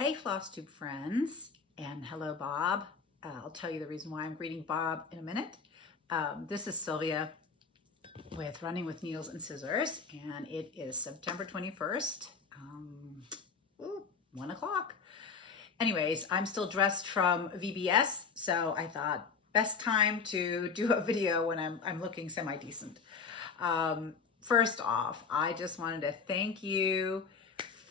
Hey Floss Tube friends, and hello Bob. I'll tell you the reason why I'm greeting Bob in a minute. This is Sylvia with Running with Needles and Scissors, and it is September 21st, 1 o'clock. Anyways, I'm still dressed from VBS, so I thought best time to do a video when I'm looking semi-decent. First off, I just wanted to thank you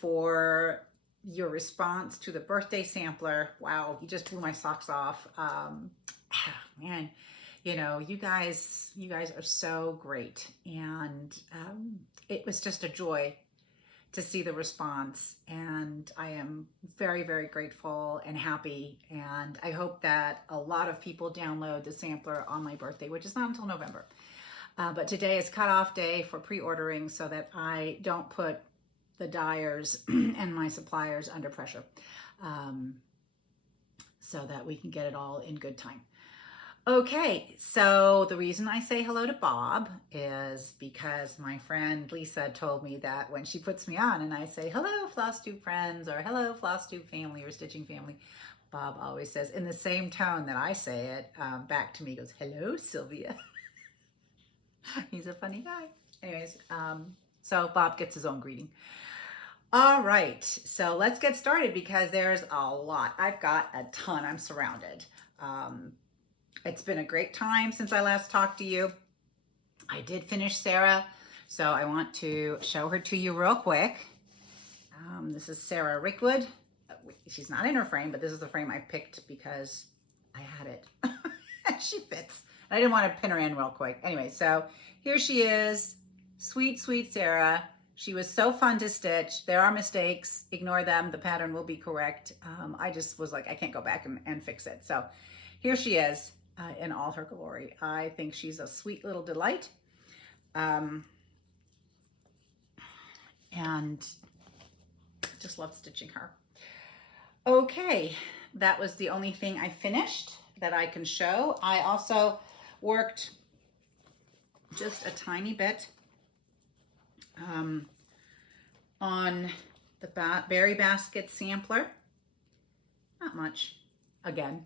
for your response to the birthday sampler. Wow, you just blew my socks off. Man, you know, you guys are so great, and it was just a joy to see the response, and I am very, very grateful and happy, and I hope that a lot of people download the sampler on my birthday, which is not until November. But today is cutoff day for pre-ordering so that I don't put the dyers and my suppliers under pressure, so that we can get it all in good time. Okay, so the reason I say hello to Bob is because my friend Lisa told me that when she puts me on and I say, hello Floss Tube friends, or hello Floss Tube family or stitching family, Bob always says in the same tone that I say it back to me, goes, hello Sylvia. He's a funny guy. Anyways, so Bob gets his own greeting. All right, so let's get started because there's a lot. I've got a ton. I'm surrounded. It's been a great time since I last talked to you. I did finish Sarah, so I want to show her to you real quick. This is Sarah Rickwood. She's not in her frame, but this is the frame I picked because I had it. She fits. I didn't want to pin her in real quick. Anyway, so here she is. Sweet, sweet Sarah. She was so fun to stitch. There are mistakes. Ignore them. The pattern will be correct. I just was like, I can't go back and fix it. So here she is in all her glory. I think she's a sweet little delight. And just love stitching her. Okay, that was the only thing I finished that I can show. I also worked just a tiny bit on the berry basket sampler. Not much, again.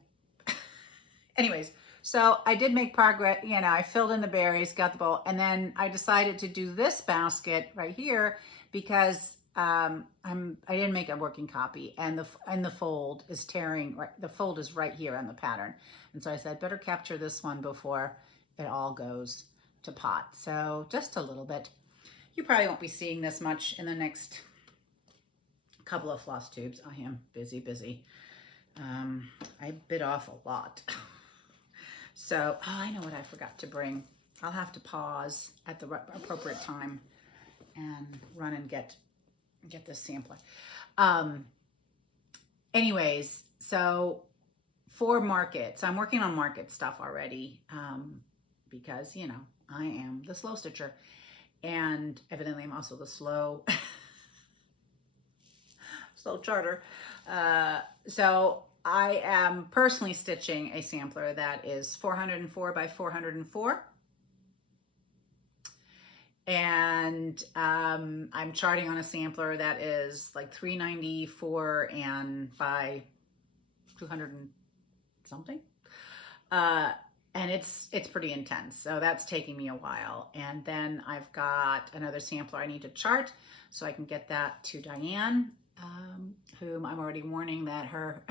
Anyways, so I did make progress. You know, I filled in the berries, got the bowl, and then I decided to do this basket right here because I didn't make a working copy, and the fold is tearing. Right, the fold is right here on the pattern, and so I said better capture this one before it all goes to pot. So just a little bit. You probably won't be seeing this much in the next couple of floss tubes. I am busy. I bit off a lot. So, oh, I know what I forgot to bring. I'll have to pause at the appropriate time and run and get this sampler. Anyways, so for markets, I'm working on market stuff already, because, you know, I am the slow stitcher. And evidently I'm also the slow charter. So I am personally stitching a sampler that is 404 by 404. And I'm charting on a sampler that is like 394 and by 200 and something. And it's pretty intense, so that's taking me a while. And then I've got another sampler I need to chart so I can get that to Diane, whom I'm already warning that her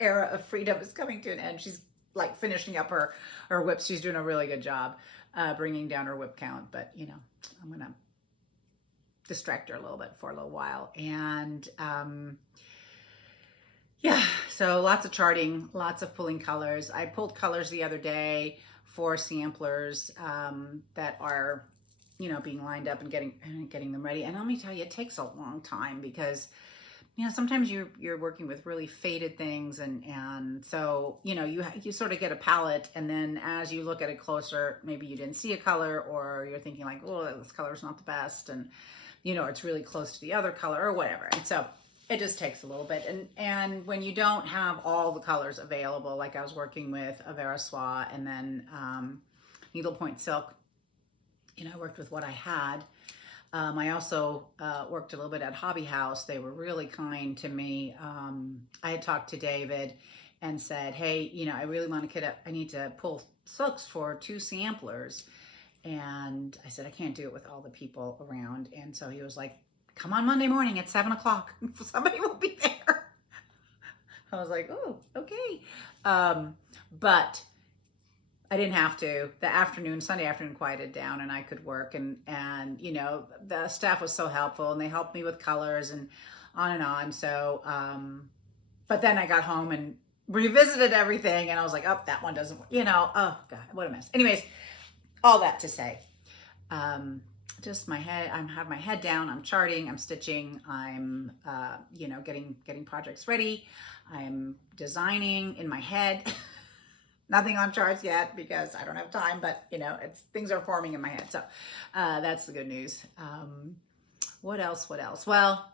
era of freedom is coming to an end. She's like finishing up her whips. She's doing a really good job bringing down her whip count, but you know, I'm gonna distract her a little bit for a little while. And yeah, so lots of charting, lots of pulling colors. I pulled colors the other day for samplers that are, you know, being lined up and getting them ready. And let me tell you, it takes a long time because, you know, sometimes you're working with really faded things, and so, you know, you sort of get a palette, and then as you look at it closer, maybe you didn't see a color, or you're thinking like, oh, this color's not the best, and you know, it's really close to the other color or whatever. And so it just takes a little bit. And when you don't have all the colors available, like I was working with a Vera Soie and then needlepoint silk, you know, I worked with what I had. I also worked a little bit at Hobby House. They were really kind to me. I had talked to David and said, hey, I really want to get up. I need to pull silks for 2 samplers. And I said, I can't do it with all the people around. And so he was like, come on Monday morning at 7 o'clock. Somebody will be there. I was like, oh, okay. But I didn't have to. The afternoon, Sunday afternoon, quieted down, and I could work. And the staff was so helpful, and they helped me with colors and on and on. So, but then I got home and revisited everything, and I was like, oh, that one doesn't, oh God, what a mess. Anyways, all that to say, just my head, I have my head down, I'm charting, I'm stitching, I'm, getting projects ready. I'm designing in my head. Nothing on charts yet because I don't have time, but things are forming in my head. So that's the good news. What else? Well,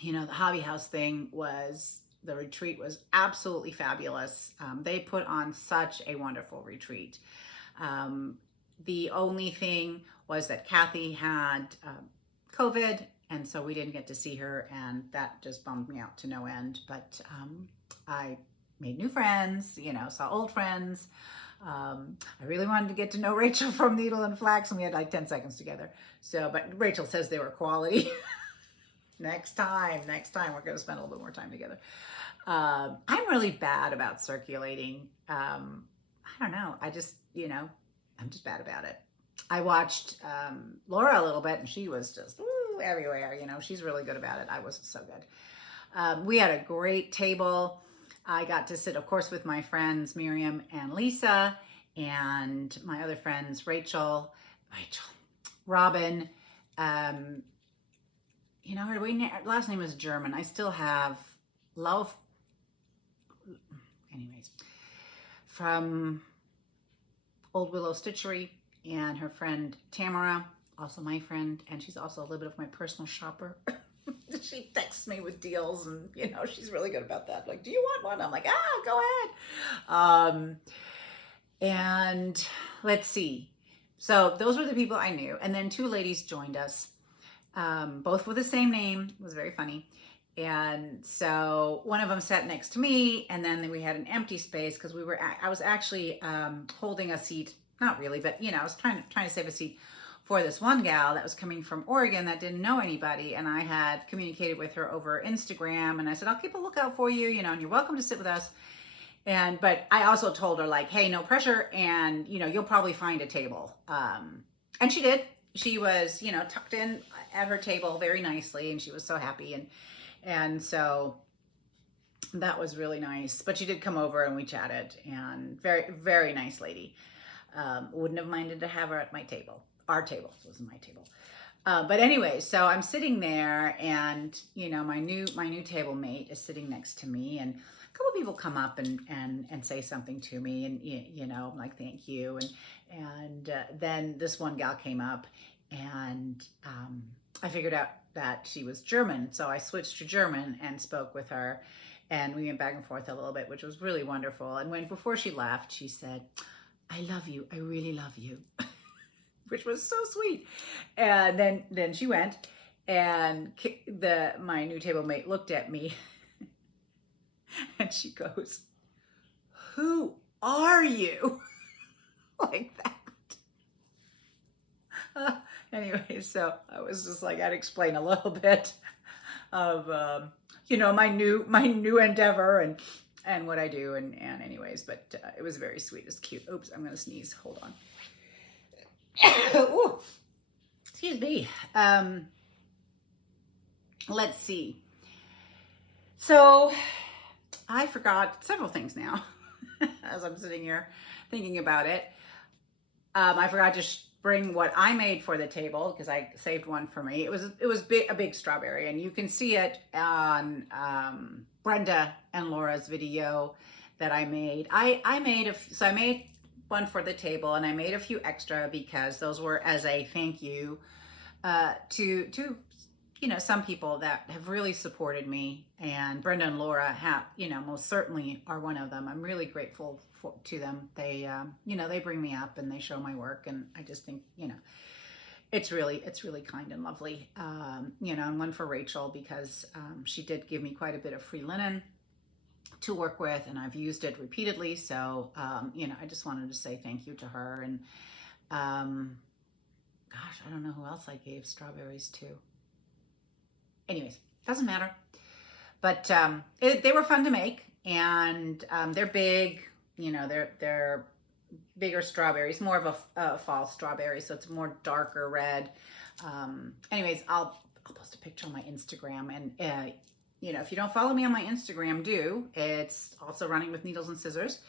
the Hobby House thing the retreat was absolutely fabulous. They put on such a wonderful retreat. The only thing was that Kathy had COVID, and so we didn't get to see her, and that just bummed me out to no end. But I made new friends, saw old friends. I really wanted to get to know Rachel from Needle and Flax, and we had like 10 seconds together. So, but Rachel says they were quality. Next time, we're going to spend a little bit more time together. I'm really bad about circulating. I don't know. I'm just bad about it. I watched Laura a little bit, and she was just everywhere. She's really good about it. I wasn't so good. We had a great table. I got to sit, of course, with my friends Miriam and Lisa, and my other friends Rachel, Robin. Her last name is German. I still have love. Anyways, from Old Willow Stitchery, and her friend Tamara, also my friend, and she's also a little bit of my personal shopper. She texts me with deals, and she's really good about that. Like, do you want one? I'm like, go ahead. And let's see. So those were the people I knew, and then 2 ladies joined us, both with the same name. It was very funny. And so one of them sat next to me, and then we had an empty space because I was actually holding a seat, not really, but I was trying to save a seat for this one gal that was coming from Oregon that didn't know anybody, and I had communicated with her over Instagram, and I said, I'll keep a lookout for you, and you're welcome to sit with us. But I also told her, like, hey, no pressure, and you'll probably find a table. And she did. She was, tucked in at her table very nicely, and she was so happy, and so that was really nice. But she did come over and we chatted, and very, very nice lady. Wouldn't have minded to have her at my table. Our table, it wasn't my table. But anyway, so I'm sitting there, and my new table mate is sitting next to me, and a couple people come up and say something to me, and I'm like, thank you, and then this one gal came up, and I figured out that she was German, so I switched to German and spoke with her, and we went back and forth a little bit, which was really wonderful. And before she left, she said, I love you. I really love you. Which was so sweet. And then she went, and my new table mate looked at me and she goes, who are you? Like that. Anyway, so I was just like, I'd explain a little bit of, my new endeavor and what I do. And anyways, but it was very sweet. It's cute. Oops, I'm going to sneeze. Hold on. Ooh, excuse me. Let's see. So I forgot several things now as I'm sitting here thinking about it. I forgot to bring what I made for the table because I saved one for me. It was a big strawberry, and you can see it on Brenda and Laura's video that I made. I made one for the table, and I made a few extra because those were as a thank you to some people that have really supported me, and Brenda and Laura have, most certainly are one of them. I'm really grateful to them. They, they bring me up and they show my work, and I just think, it's really kind and lovely. You know, and one for Rachel because she did give me quite a bit of free linen to work with, and I've used it repeatedly. So, you know, I just wanted to say thank you to her. And gosh, I don't know who else I gave strawberries to. Anyways, doesn't matter. But they were fun to make, and they're big. You know, they're bigger strawberries, more of a fall strawberry, so it's more darker red. Anyways, I'll post a picture on my Instagram, and you know, if you don't follow me on my Instagram, do. It's also Running with Needles and Scissors,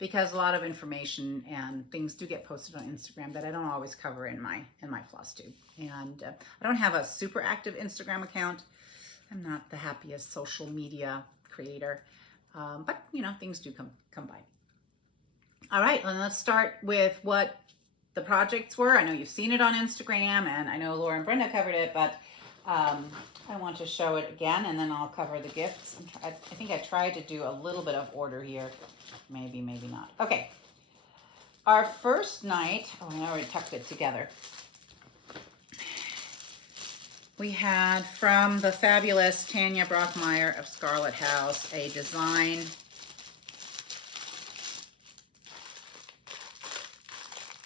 because a lot of information and things do get posted on Instagram that I don't always cover in my floss tube. And I don't have a super active Instagram account. I'm not the happiest social media creator, but you know, things do come by. All right, and let's start with what the projects were. I know you've seen it on Instagram, and I know Laura and Brenda covered it, but I want to show it again, and then I'll cover the gifts. I think I tried to do a little bit of order here. Maybe, maybe not. Okay. Our first night, oh, I already tucked it together. We had from the fabulous Tanya Brockmeyer of Scarlet House a design.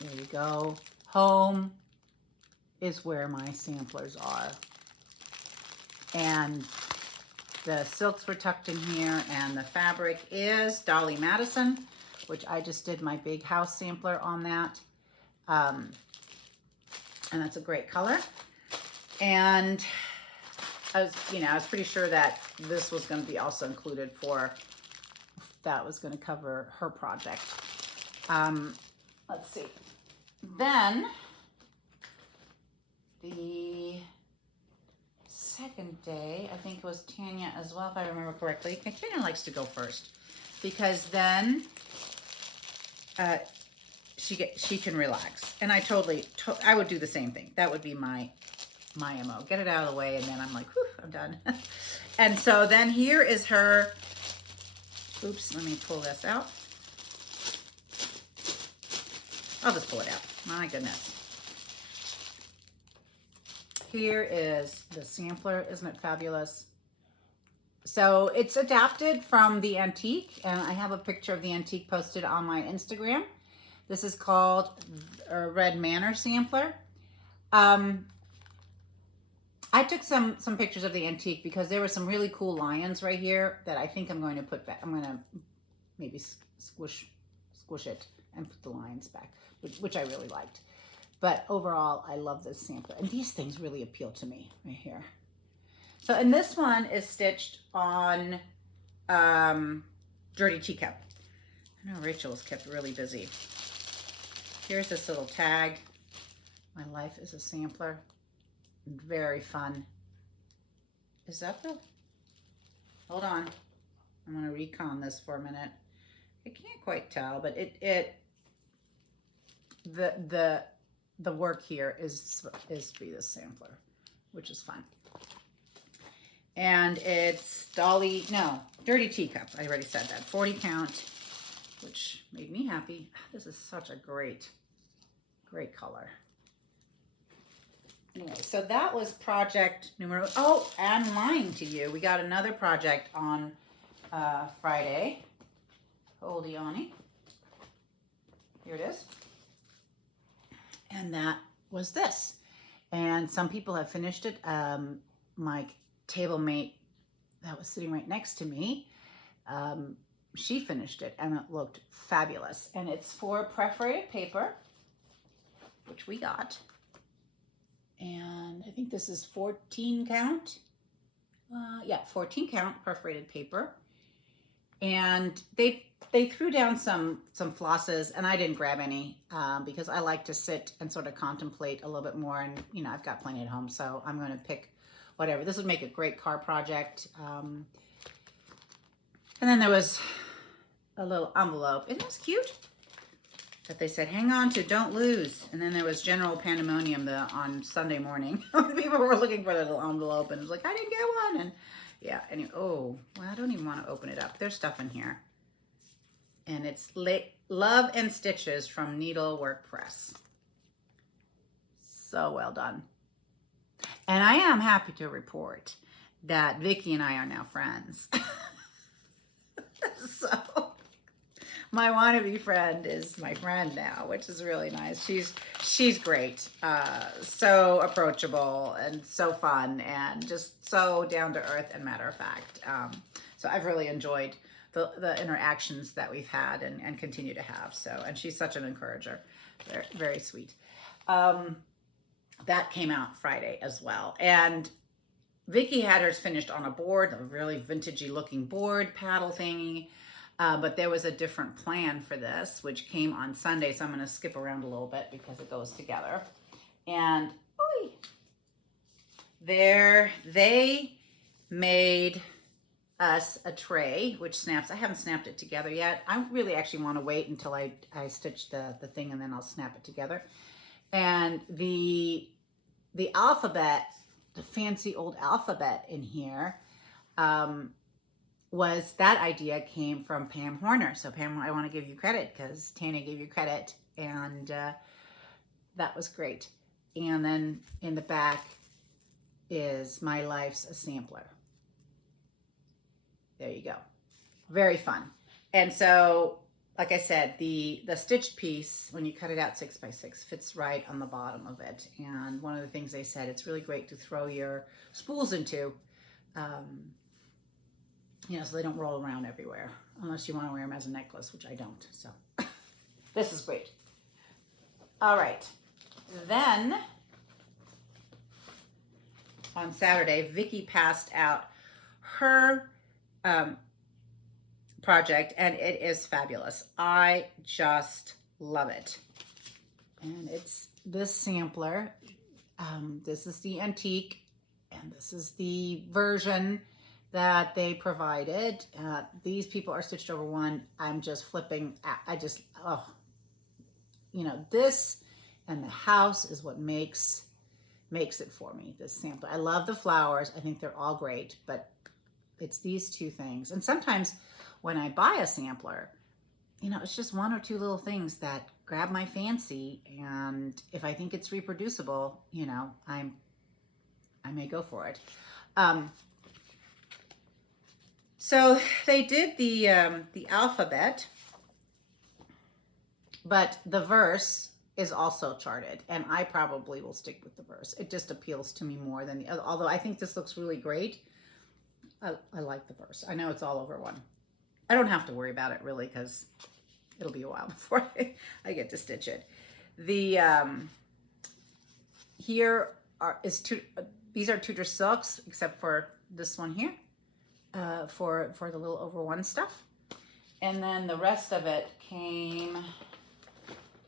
There you go. Home is where my samplers are. And the silks were tucked in here, and the fabric is Dolly Madison, which I just did my big house sampler on that. And that's a great color. And I was pretty sure that this was going to be also included that was going to cover her project. Let's see. Then the second day, I think it was Tanya as well, if I remember correctly. Tanya likes to go first because then she can relax. And I would do the same thing. That would be my MO. Get it out of the way, and then I'm like, whew, I'm done. And so then here is her, oops, let me pull this out. I'll just pull it out. My goodness. Here is the sampler. Isn't it fabulous? So it's adapted from the antique, and I have a picture of the antique posted on my Instagram. This is called a Red Manor sampler. I took some pictures of the antique because there were some really cool lions right here that I think I'm going to put back. I'm going to maybe squish it and put the lions back, which I really liked. But overall, I love this sampler. And these things really appeal to me right here. So, and this one is stitched on Dirty Teacup. I know Rachel was kept really busy. Here's this little tag. My life is a sampler. Very fun. Is that the... Hold on. I'm going to recon this for a minute. I can't quite tell, but the work here is to be this sampler, which is fun. And it's Dirty Teacup. I already said that. 40 count, which made me happy. This is such a great color. Anyway, so that was project numero. Oh, and lying to you, we got another project on Friday. Holdy Ani. Here it is. And that was this. And some people have finished it. My table mate that was sitting right next to me, she finished it and it looked fabulous. And it's for perforated paper, which we got. And I think this is 14 count. 14 count perforated paper. And they threw down some flosses, and I didn't grab any because I like to sit and sort of contemplate a little bit more. And I've got plenty at home, so I'm going to pick whatever. This would make a great car project. And then there was a little envelope. Isn't this cute? That they said, hang on to, don't lose. And then there was general pandemonium on Sunday morning. People were looking for the little envelope, and it was like, I didn't get one. And yeah, anyway, oh, well, I don't even want to open it up. There's stuff in here. And it's Love and Stitches from Needlework Press. So well done. And I am happy to report that Vicky and I are now friends. So my wannabe friend is my friend now, which is really nice. She's great, so approachable and so fun and just so down to earth and matter of fact. So I've really enjoyed the interactions that we've had and continue to have. So, and she's such an encourager, very, very sweet. That came out Friday as well, and Vicky had hers finished on a board, a really vintagey looking board, paddle thingy. But there was a different plan for this, which came on Sunday. So I'm going to skip around a little bit because it goes together. And they made us a tray, which snaps. I haven't snapped it together yet. I really actually want to wait until I stitch the thing and then I'll snap it together. And the alphabet, the fancy old alphabet in here, was that idea came from Pam Horner. So Pam, I want to give you credit because Tana gave you credit, and that was great. And then in the back is My Life's a Sampler. There you go. Very fun. And so, like I said, the stitched piece, when you cut it out 6x6, fits right on the bottom of it. And one of the things they said, it's really great to throw your spools into, you know, so they don't roll around everywhere, unless you want to wear them as a necklace, which I don't. So this is great. All right. Then on Saturday, Vicky passed out her project, and it is fabulous. I just love it. And it's this sampler. This is the antique, and this is the version that they provided. These people are stitched over one. I'm just flipping. Oh, you know, this and the house is what makes it for me, this sampler. I love the flowers. I think they're all great, but it's these two things. And sometimes when I buy a sampler, you know, it's just one or two little things that grab my fancy. And if I think it's reproducible, you know, I may go for it. So they did the alphabet, but the verse is also charted, and I probably will stick with the verse. It just appeals to me more than the other, although I think this looks really great. I like the verse. I know it's all over one. I don't have to worry about it really because it'll be a while before I get to stitch it. The here these are Tudor silks, except for this one here, for the little over one stuff. And then the rest of it came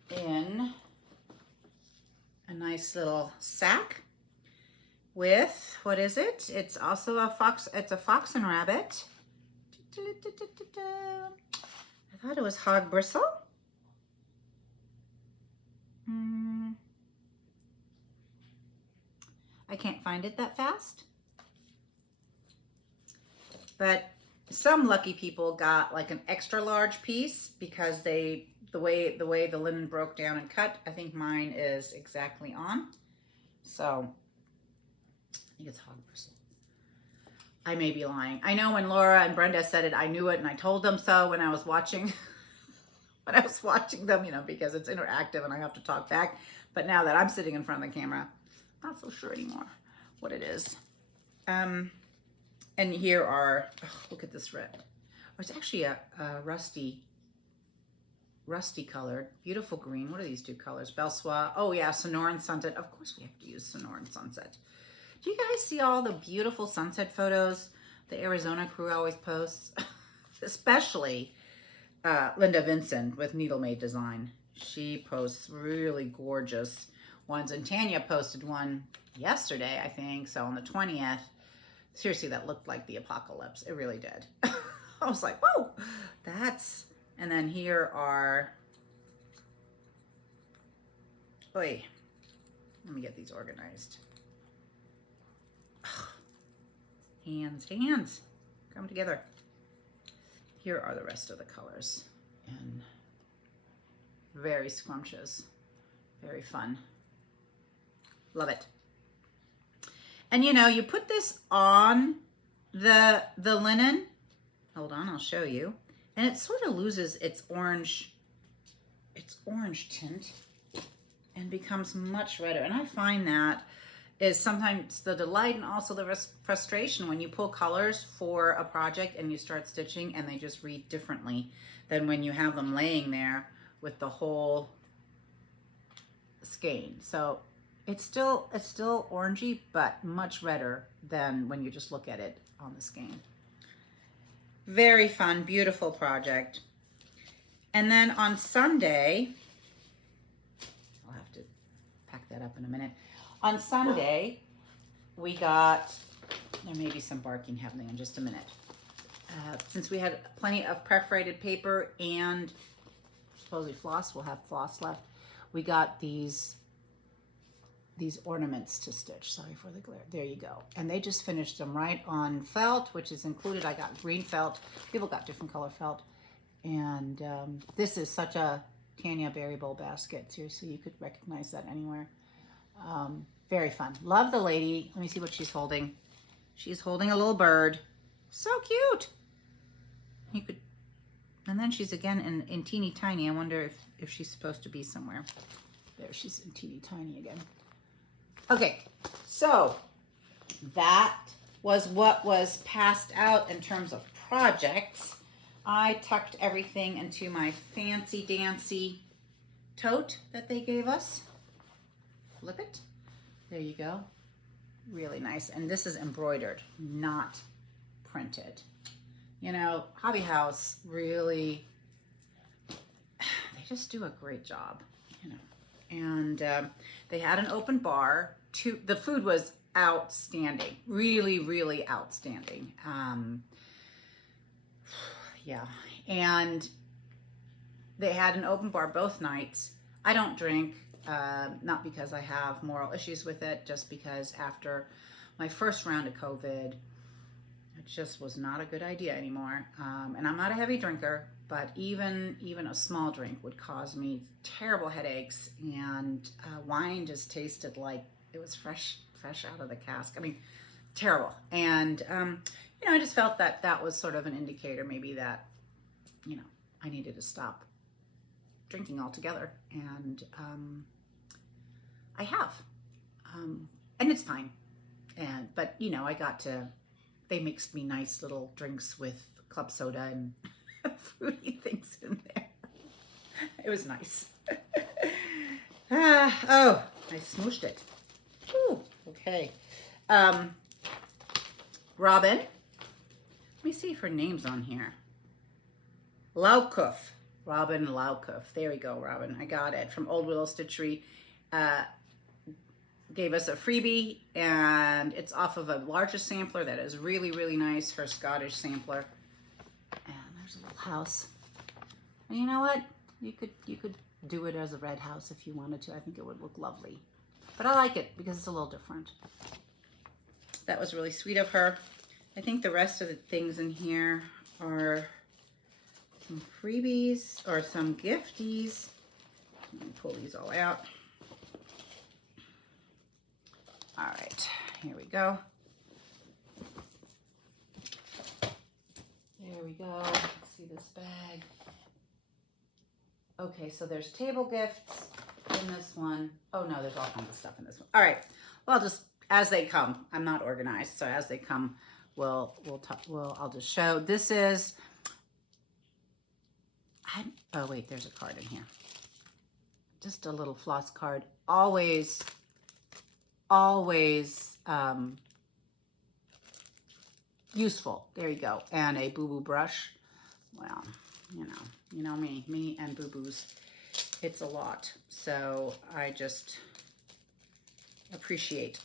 in a nice little sack with, what is it? It's also a fox. It's a fox and rabbit. I thought it was hog bristle. I can't find it that fast. But some lucky people got like an extra large piece because the way the linen broke down and cut. I think mine is exactly on. So I think it's hog bristle. I may be lying. I know when Laura and Brenda said it, I knew it, and I told them so when I was watching them, you know, because it's interactive and I have to talk back. But now that I'm sitting in front of the camera, I'm not so sure anymore what it is. And here are, oh, look at this red. Oh, it's actually a rusty colored, beautiful green. What are these two colors? Belsois. Oh yeah, Sonoran Sunset. Of course we have to use Sonoran Sunset. Do you guys see all the beautiful sunset photos the Arizona crew always posts? Especially Linda Vincent with Needle Made Design. She posts really gorgeous ones. And Tanya posted one yesterday, I think, so on the 20th. Seriously, that looked like the apocalypse. It really did. I was like, whoa, that's... And then here are... Oy, let me get these organized. Hands, come together. Here are the rest of the colors. And very scrumptious, very fun. Love it. And you know, you put this on the linen. Hold on, I'll show you. And it sort of loses its orange tint and becomes much redder. And I find that is sometimes the delight and also the frustration when you pull colors for a project and you start stitching and they just read differently than when you have them laying there with the whole skein. So it's still orangey, but much redder than when you just look at it on the skein. Very fun, beautiful project. And then on Sunday, I'll have to pack that up in a minute. On Sunday, we got, there may be some barking happening in just a minute. Since we had plenty of perforated paper and supposedly floss, we'll have floss left, we got these ornaments to stitch. Sorry for the glare. There you go. And they just finished them right on felt, which is included. I got green felt. People got different color felt. And this is such a Tanya Berry Bowl basket. Seriously, you could recognize that anywhere. Very fun. Love the lady. Let me see what she's holding. She's holding a little bird. So cute. You could, and then she's again in teeny tiny. I wonder if she's supposed to be somewhere. There, she's in teeny tiny again. Okay, so that was what was passed out in terms of projects. I tucked everything into my fancy dancy tote that they gave us. Flip it. There you go. Really nice. And this is embroidered, not printed. You know, Hobby House really, they just do a great job, you know. And they had an open bar. The food was outstanding, really, really outstanding. Yeah, and they had an open bar both nights. I don't drink, not because I have moral issues with it, just because after my first round of COVID, it just was not a good idea anymore. And I'm not a heavy drinker, but even a small drink would cause me terrible headaches, and wine just tasted like it was fresh out of the cask. I mean, terrible. And you know, I just felt that that was sort of an indicator maybe that, you know, I needed to stop drinking altogether. And I have, and it's fine. But you know, they mixed me nice little drinks with club soda and fruity things in there. It was nice. Oh, I smooshed it. Whew, okay. Robin. Let me see if her name's on here. Laukuf. Robin Laukuf. There we go, Robin. I got it. From Old Willow Stitchery. Gave us a freebie, and it's off of a larger sampler that is really, really nice, her Scottish sampler. And there's a little house. And you know what? You could do it as a red house if you wanted to. I think it would look lovely. But I like it because it's a little different. That was really sweet of her. I think the rest of the things in here are some freebies or some gifties. Let me pull these all out. All right, here we go. There we go. Let's see this bag. Okay, so there's table gifts in this one. Oh no, there's all kinds of stuff in this one. All right, well, just as they come. I'm not organized, so as they come, I'll just show. This is. Oh wait, there's a card in here. Just a little floss card. Always useful. There you go. And a boo-boo brush. Well, you know me and boo-boos. It's a lot. So I just appreciate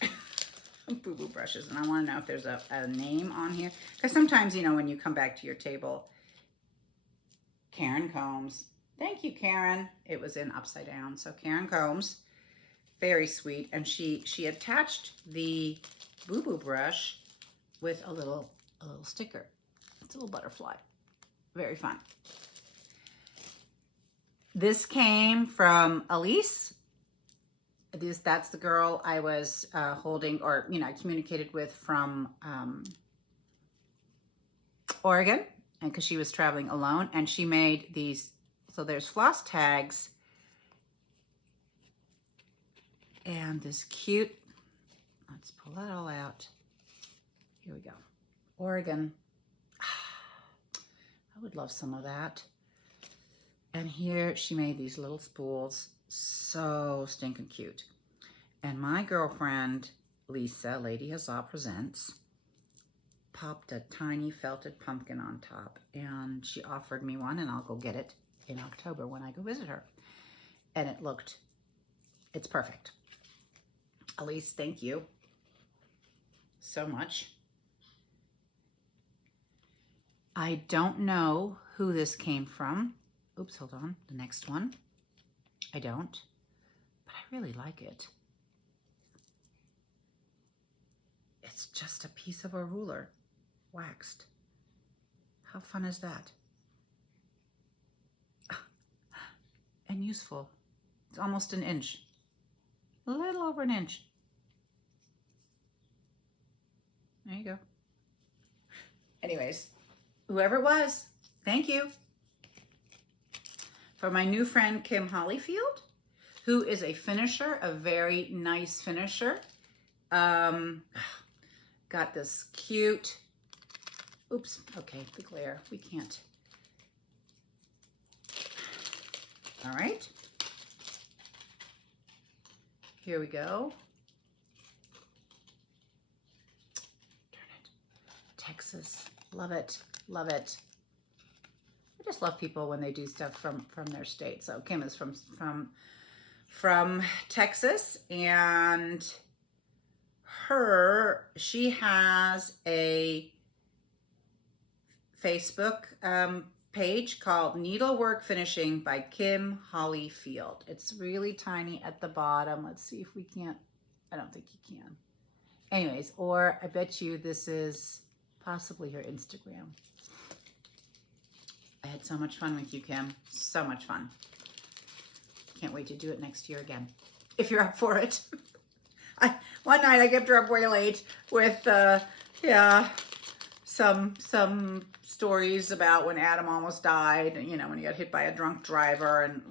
boo-boo brushes. And I want to know if there's a name on here. Because sometimes, you know, when you come back to your table, Karen Combs. Thank you, Karen. It was in upside down. So Karen Combs. Very sweet. And she attached the boo-boo brush with a little sticker. It's a little butterfly. Very fun. This came from Elise. That's the girl I was holding, or, you know, I communicated with from Oregon, and because she was traveling alone, and she made these, so there's floss tags and this cute, let's pull that all out. Here we go. Oregon. I would love some of that. And here she made these little spools, so stinking cute. And my girlfriend, Lisa, Lady Huzzah Presents, popped a tiny felted pumpkin on top, and she offered me one, and I'll go get it in October when I go visit her. And it's perfect. Elise, thank you so much. I don't know who this came from. Oops, hold on, the next one. I don't, but I really like it. It's just a piece of a ruler, waxed. How fun is that? And useful. It's almost an inch. A little over an inch. There you go. Anyways, whoever it was, thank you. For my new friend, Kim Hollyfield, who is a finisher, a very nice finisher. Got this cute, oops, okay, the glare, we can't. All right. Here we go. Turn it. Texas, love it, love it. I just love people when they do stuff from their state. So Kim is from Texas, and she has a Facebook page called Needlework Finishing by Kim Hollyfield. It's really tiny at the bottom. Let's see if we can't, I don't think you can. Anyways, or I bet you this is possibly her Instagram. I had so much fun with you, Kim. So much fun. Can't wait to do it next year again, if you're up for it. One night I kept her up way late with, some stories about when Adam almost died, you know, when he got hit by a drunk driver, and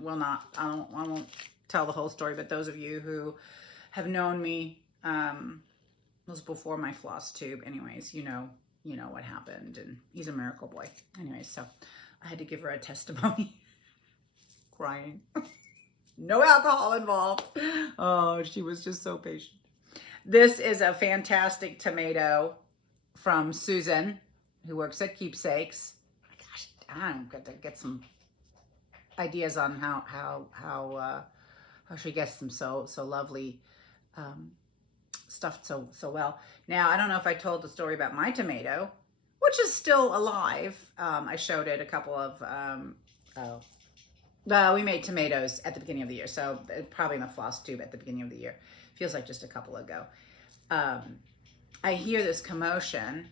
I won't tell the whole story, but those of you who have known me, was before my floss tube, anyways, you know what happened, and he's a miracle boy. Anyways, so I had to give her a testimony. Crying. No alcohol involved. Oh, she was just so patient. This is a fantastic tomato from Susan, who works at Keepsakes. Gosh, I'm going to get some ideas on how she gets them so lovely, stuffed so well. Now, I don't know if I told the story about my tomato, which is still alive. I showed it a couple of, well, we made tomatoes at the beginning of the year, so probably in the floss tube at the beginning of the year. Feels like just a couple ago. I hear this commotion,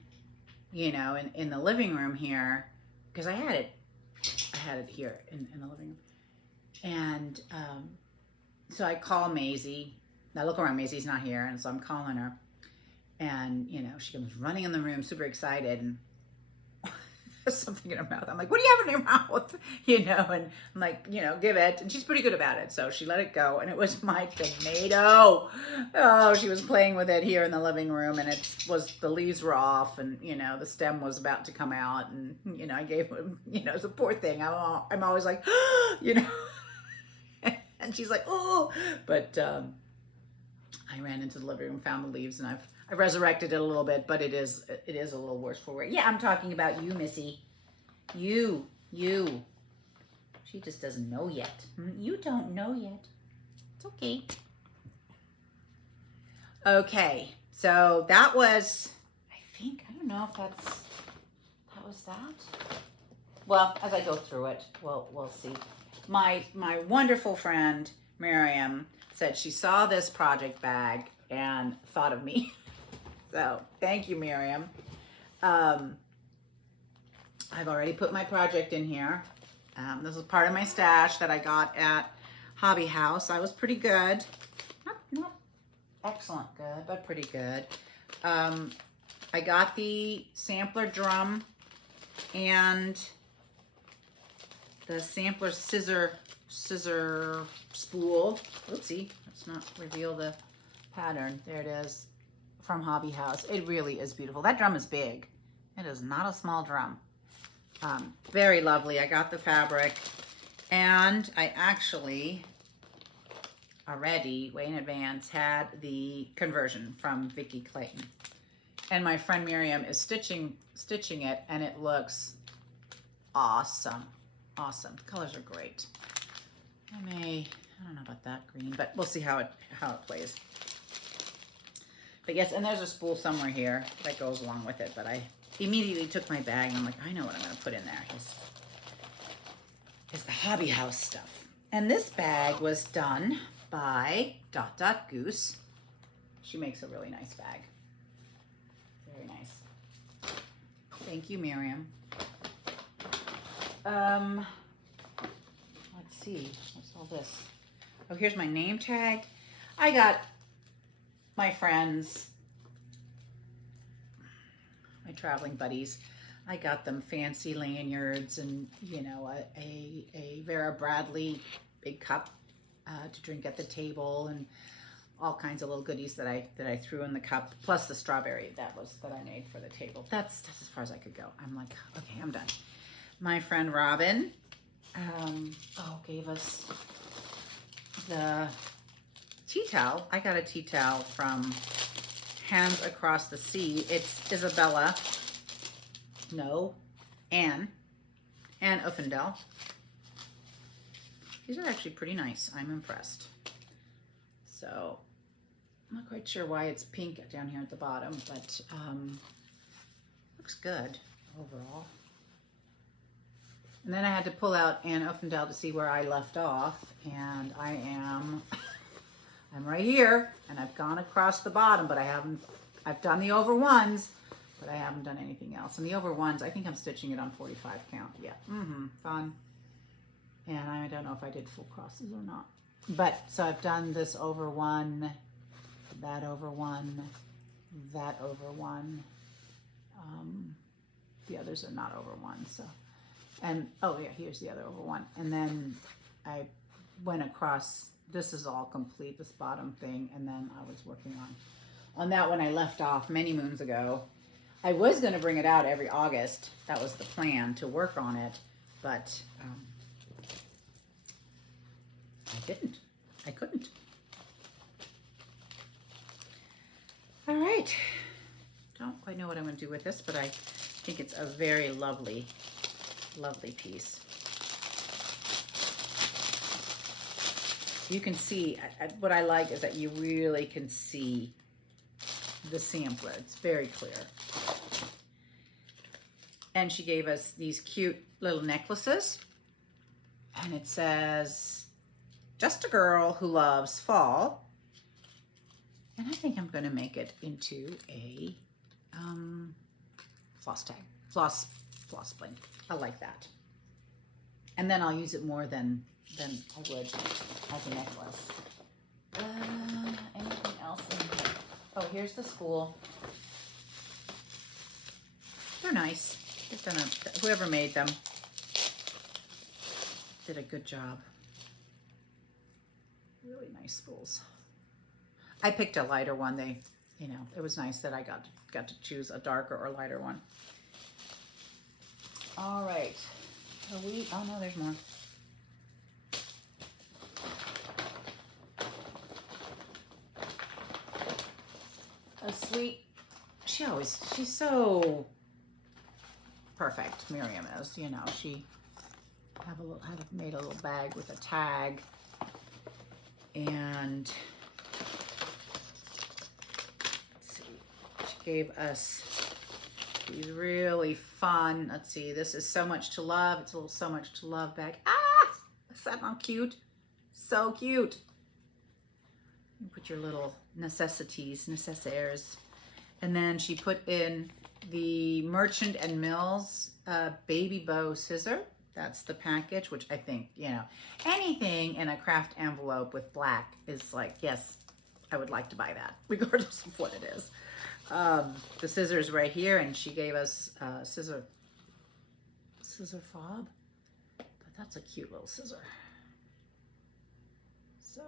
you know, in the living room here, because I had it here in the living room. And so I call Maisie. I look around, Maisie's not here, and so I'm calling her. And, you know, she comes running in the room, super excited, and something in her mouth. I'm like, what do you have in your mouth? You know, and I'm like, you know, give it. And she's pretty good about it. So she let it go, and it was my tomato. Oh, she was playing with it here in the living room, and the leaves were off, and, you know, the stem was about to come out, and, you know, I gave him, you know, it's a poor thing. I'm always like, you know, and she's like, oh, but I ran into the living room, found the leaves, and I resurrected it a little bit, but it is a little worse for wear. Yeah, I'm talking about you, Missy. You. She just doesn't know yet. You don't know yet. It's okay. Okay, so that was, I don't know if that was that. Well, as I go through it, we'll see. My wonderful friend, Miriam, said she saw this project bag and thought of me. So thank you, Miriam. I've already put my project in here. This is part of my stash that I got at Hobby House. I was pretty good. excellent good, but pretty good. I got the sampler drum and the sampler scissor spool. Oopsie, let's not reveal the pattern. There it is from Hobby House. It really is beautiful. That drum is big. It is not a small drum. Very lovely. I got the fabric, and I actually already, way in advance, had the conversion from Vicki Clayton. And my friend Miriam is stitching it, and it looks awesome. Awesome. The colors are great. I don't know about that green, but we'll see how it plays. But yes, and there's a spool somewhere here that goes along with it, but I immediately took my bag and I'm like, I know what I'm going to put in there. Is the Hobby House stuff. And this bag was done by Goose. She makes a really nice bag. Very nice. Thank you, Miriam. Let's see. What's all this? Oh, here's my name tag. I got my friends, my traveling buddies, I got them fancy lanyards and, you know, a Vera Bradley big cup to drink at the table, and all kinds of little goodies that I threw in the cup, plus the strawberry that I made for the table. That's as far as I could go. I'm like, okay, I'm done. My friend Robin gave us the tea towel. I got a tea towel from Hands Across the Sea. It's Isabella. No, Anne Uffendell. These are actually pretty nice. I'm impressed. So, I'm not quite sure why it's pink down here at the bottom, but looks good overall. And then I had to pull out Anne Uffendell to see where I left off, and I'm right here, and I've gone across the bottom, but I've done the over ones, but I haven't done anything else. And the over ones, I think I'm stitching it on 45 count. Yeah, fun. And I don't know if I did full crosses or not. But, so I've done this over one, that over one, that over one. The others are not over one, so. And, oh yeah, here's the other over one. And then I went across, this is all complete, this bottom thing, and then I was working on that one I left off many moons ago. I was going to bring it out every August. That was the plan, to work on it, but I couldn't. All right. Don't quite know what I'm going to do with this, but I think it's a very lovely piece. You can see, what I like is that you really can see the sampler. It's very clear. And she gave us these cute little necklaces. And it says, just a girl who loves fall. And I think I'm going to make it into a floss tag. Floss bling. I like that. And then I'll use it more than I would as a necklace. Anything else in here? Oh, here's the spool. They're nice. They've done whoever made them did a good job. Really nice spools. I picked a lighter one. It was nice that I got to choose a darker or lighter one. All right. Oh no, there's more. A sweet, she's so perfect, Miriam is, she made a little bag with a tag, and let's see, she gave us these really fun, let's see, this is So Much to Love. It's a little So Much to Love bag. Is that not cute? So cute. You put your little necessaires. And then she put in the Merchant and Mills baby bow scissor. That's the package, which I think, anything in a craft envelope with black is like, yes, I would like to buy that, regardless of what it is. The scissors right here, and she gave us scissor fob, but that's a cute little scissor. So,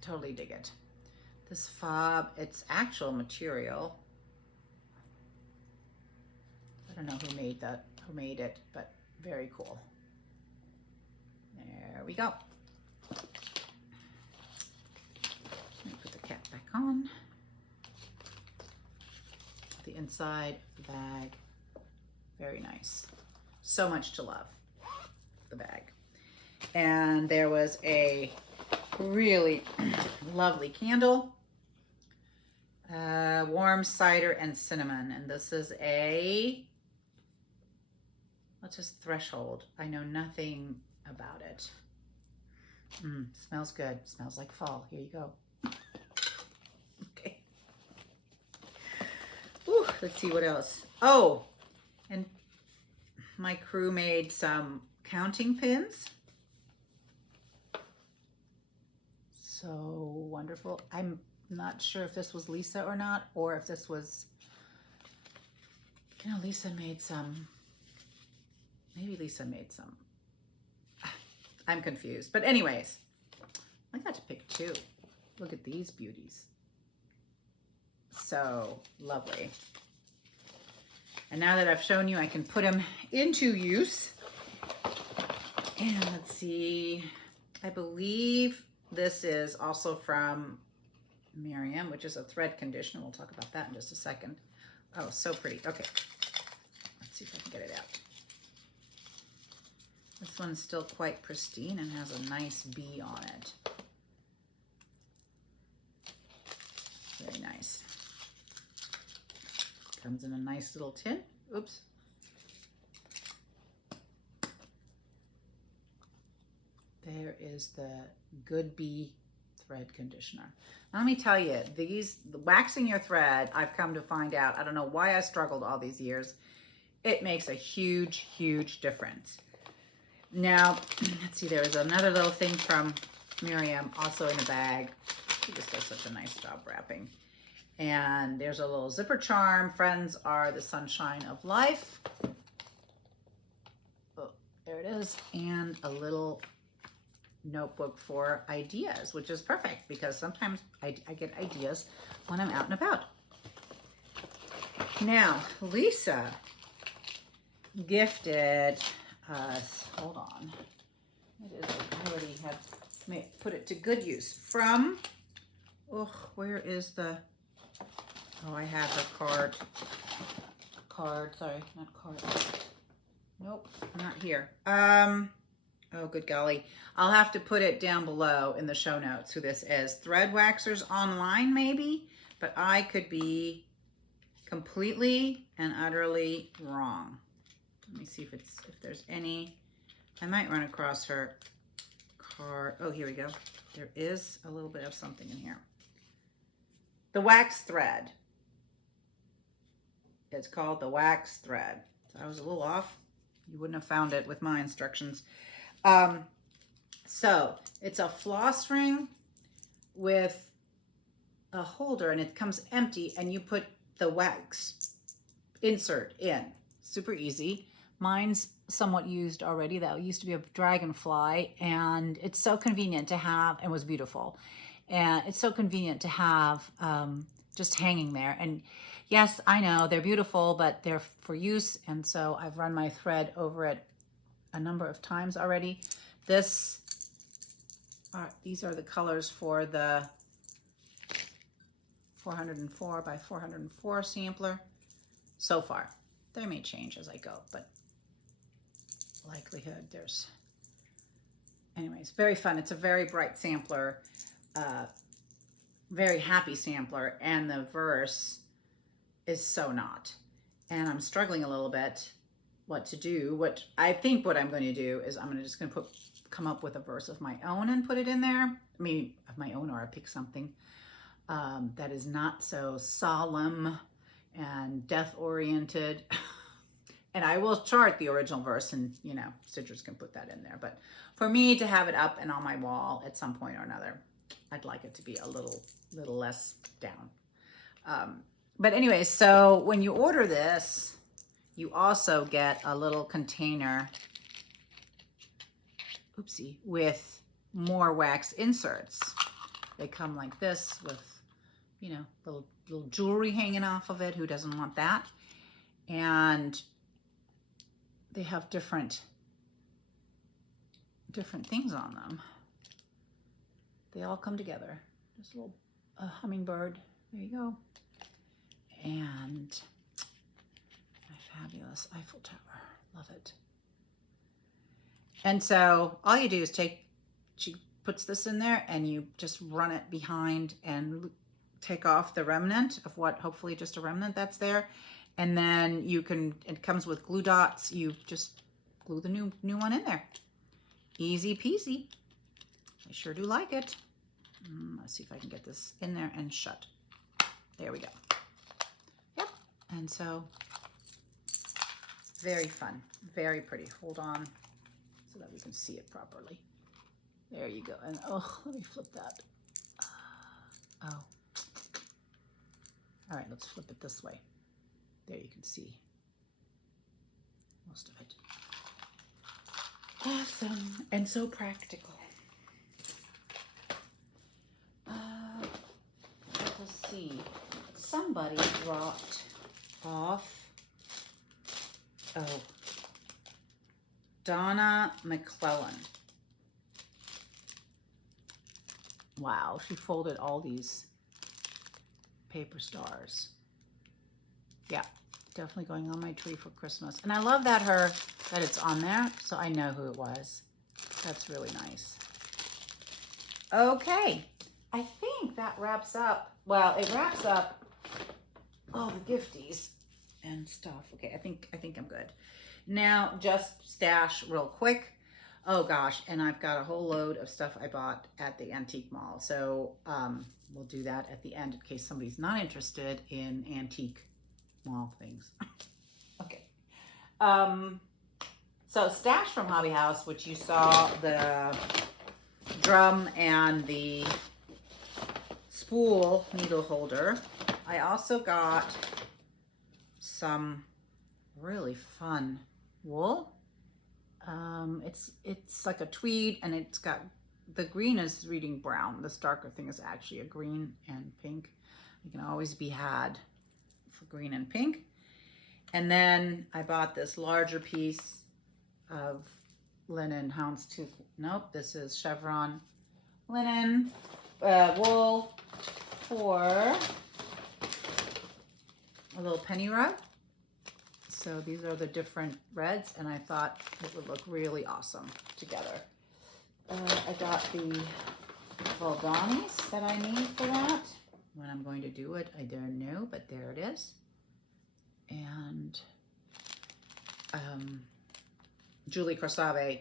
totally dig it. This fob, it's actual material. I don't know who made it, but very cool. There we go. Let me put the cap back on. The inside of the bag, very nice. So much to love, the bag. And there was a really lovely candle, warm cider and cinnamon. And this is a, what's this, Threshold? I know nothing about it. Smells good. Smells like fall. Here you go. Okay. Whew, let's see what else. Oh, and my crew made some counting pins. So wonderful. I'm not sure if this was Lisa or not, or if this was, you know, Lisa made some. Maybe Lisa made some. I'm confused. But anyways, I got to pick two. Look at these beauties. So lovely. And now that I've shown you, I can put them into use. And let's see. I believe this is also from Miriam, which is a thread conditioner. We'll talk about that in just a second. Oh, so pretty. Okay. Let's see if I can get it out. This one's still quite pristine and has a nice bee on it. Very nice. Comes in a nice little tin. Oops. There is the Good Bee thread conditioner. Now, let me tell you, waxing your thread, I've come to find out, I don't know why I struggled all these years. It makes a huge, huge difference. Now, let's see, there was another little thing from Miriam, also in a bag. She just does such a nice job wrapping. And there's a little zipper charm. Friends are the sunshine of life. Oh, there it is. And a little notebook for ideas, which is perfect because sometimes I get ideas when I'm out and about. Now, Lisa gifted us, hold on, it is, I already have put it to good use from, where is the, I have her card, sorry, not card, nope, not here. Oh, good golly. I'll have to put it down below in the show notes who this is. Thread Waxers Online, maybe, but I could be completely and utterly wrong. Let me see if there's any. I might run across her card. Oh, here we go. There is a little bit of something in here. The wax thread. It's called the wax thread. So I was a little off. You wouldn't have found it with my instructions. So it's a floss ring with a holder, and it comes empty, and you put the wax insert in. Super easy. Mine's somewhat used already. That used to be a dragonfly, and it's so convenient to have, and was beautiful. And it's so convenient to have just hanging there. And yes, I know they're beautiful, but they're for use. And so I've run my thread over it a number of times already. These are the colors for the 404 by 404 sampler. So far, they may change as I go, but likelihood anyways, very fun. It's a very bright sampler, very happy sampler, and the verse is so not. And I'm struggling a little bit what to do. What I'm going to do is I'm just going to come up with a verse of my own and put it in there. I mean, of my own, or I pick something that is not so solemn and death-oriented. And I will chart the original verse, and, Citrus can put that in there. But for me to have it up and on my wall at some point or another. I'd like it to be a little less down. But anyway, so when you order this, you also get a little container, oopsie, with more wax inserts. They come like this with, you know, little jewelry hanging off of it. Who doesn't want that? And they have different things on them. They all come together. There's a little hummingbird. There you go. And my fabulous Eiffel Tower. Love it. And so all you do is she puts this in there and you just run it behind and take off the remnant of what, hopefully just a remnant that's there. And then you can, it comes with glue dots. You just glue the new one in there. Easy peasy. I sure do like it. Let's see if I can get this in there and shut. There we go. Yep. And so very fun, very pretty. Hold on so that we can see it properly. There you go. And oh, let me flip that. Oh. All right, let's flip it this way. There you can see most of it. Awesome and so practical. Let's see. Somebody dropped off. Oh, Donna McClellan. Wow, she folded all these paper stars. Yeah, definitely going on my tree for Christmas. And I love that it's on there, so I know who it was. That's really nice. Okay, I think that wraps up. Well, it wraps up all the gifties and stuff. Okay, I think I'm good. Now, just stash real quick. Oh gosh, and I've got a whole load of stuff I bought at the antique mall. So we'll do that at the end in case somebody's not interested in antique mall things. Okay. So stash from Hobby House, which you saw the drum and the spool needle holder. I also got some really fun wool. It's like a tweed, and it's got, the green is reading brown. This darker thing is actually a green and pink. You can always be had for green and pink. And then I bought this larger piece of linen houndstooth. Nope, this is chevron linen wool for a little penny rug. So these are the different reds, and I thought it would look really awesome together. I got the Valdanis that I need for that. When I'm going to do it, I don't know, but there it is. And Julie Corsave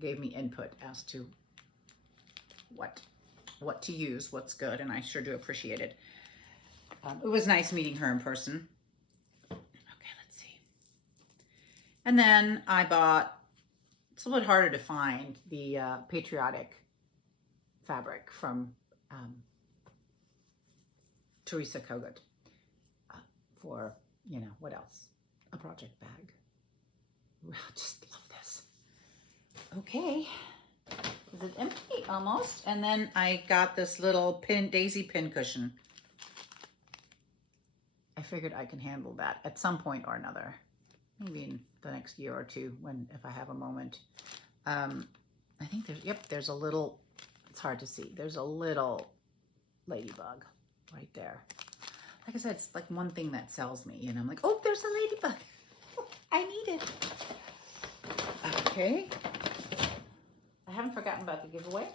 gave me input as to what to use, what's good, and I sure do appreciate it. It was nice meeting her in person. And then I bought, it's a little bit harder to find, the patriotic fabric from Teresa Kogut for, you know, what else? A project bag. I just love this. Okay. Is it empty? Almost. And then I got this little daisy pin cushion. I figured I can handle that at some point or another. Maybe in the next year or two, if I have a moment. I think there's a little, it's hard to see. There's a little ladybug right there. Like I said, it's like one thing that sells me. And I'm like, oh, there's a ladybug. I need it. Okay. I haven't forgotten about the giveaway.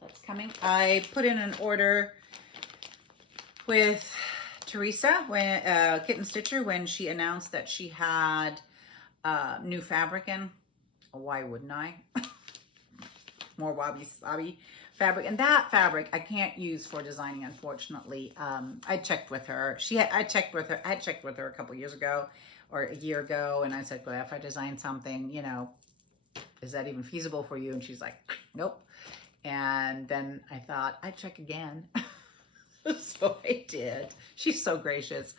That's coming. I put in an order with Teresa, when Kitten Stitcher, when she announced that she had new fabric in. Why wouldn't I? More wabi fabric, and that fabric I can't use for designing, unfortunately. I checked with her. I had checked with her a couple years ago or a year ago, and I said, well, if I design something, you know, is that even feasible for you? And she's like, nope. And then I thought I'd check again. So I did. She's so gracious.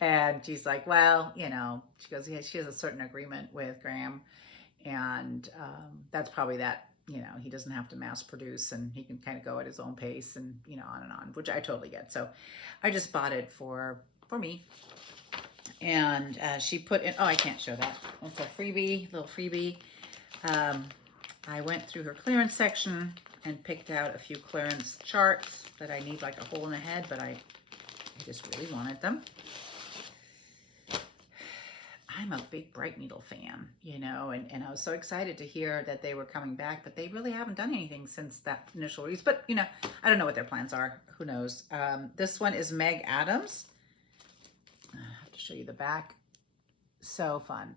And she's like, well, you know, she goes, yeah, she has a certain agreement with Graham. And that's probably that, you know, he doesn't have to mass produce and he can kind of go at his own pace and, you know, on and on, which I totally get. So I just bought it for me. And she put in, oh, I can't show that. It's a freebie, little freebie. I went through her clearance section and picked out a few clearance charts that I need like a hole in the head, but I just really wanted them. I'm a big Bright Needle fan, you know, and I was so excited to hear that they were coming back, but they really haven't done anything since that initial release. But, you know, I don't know what their plans are. Who knows? This one is Meg Adams. I have to show you the back. So fun.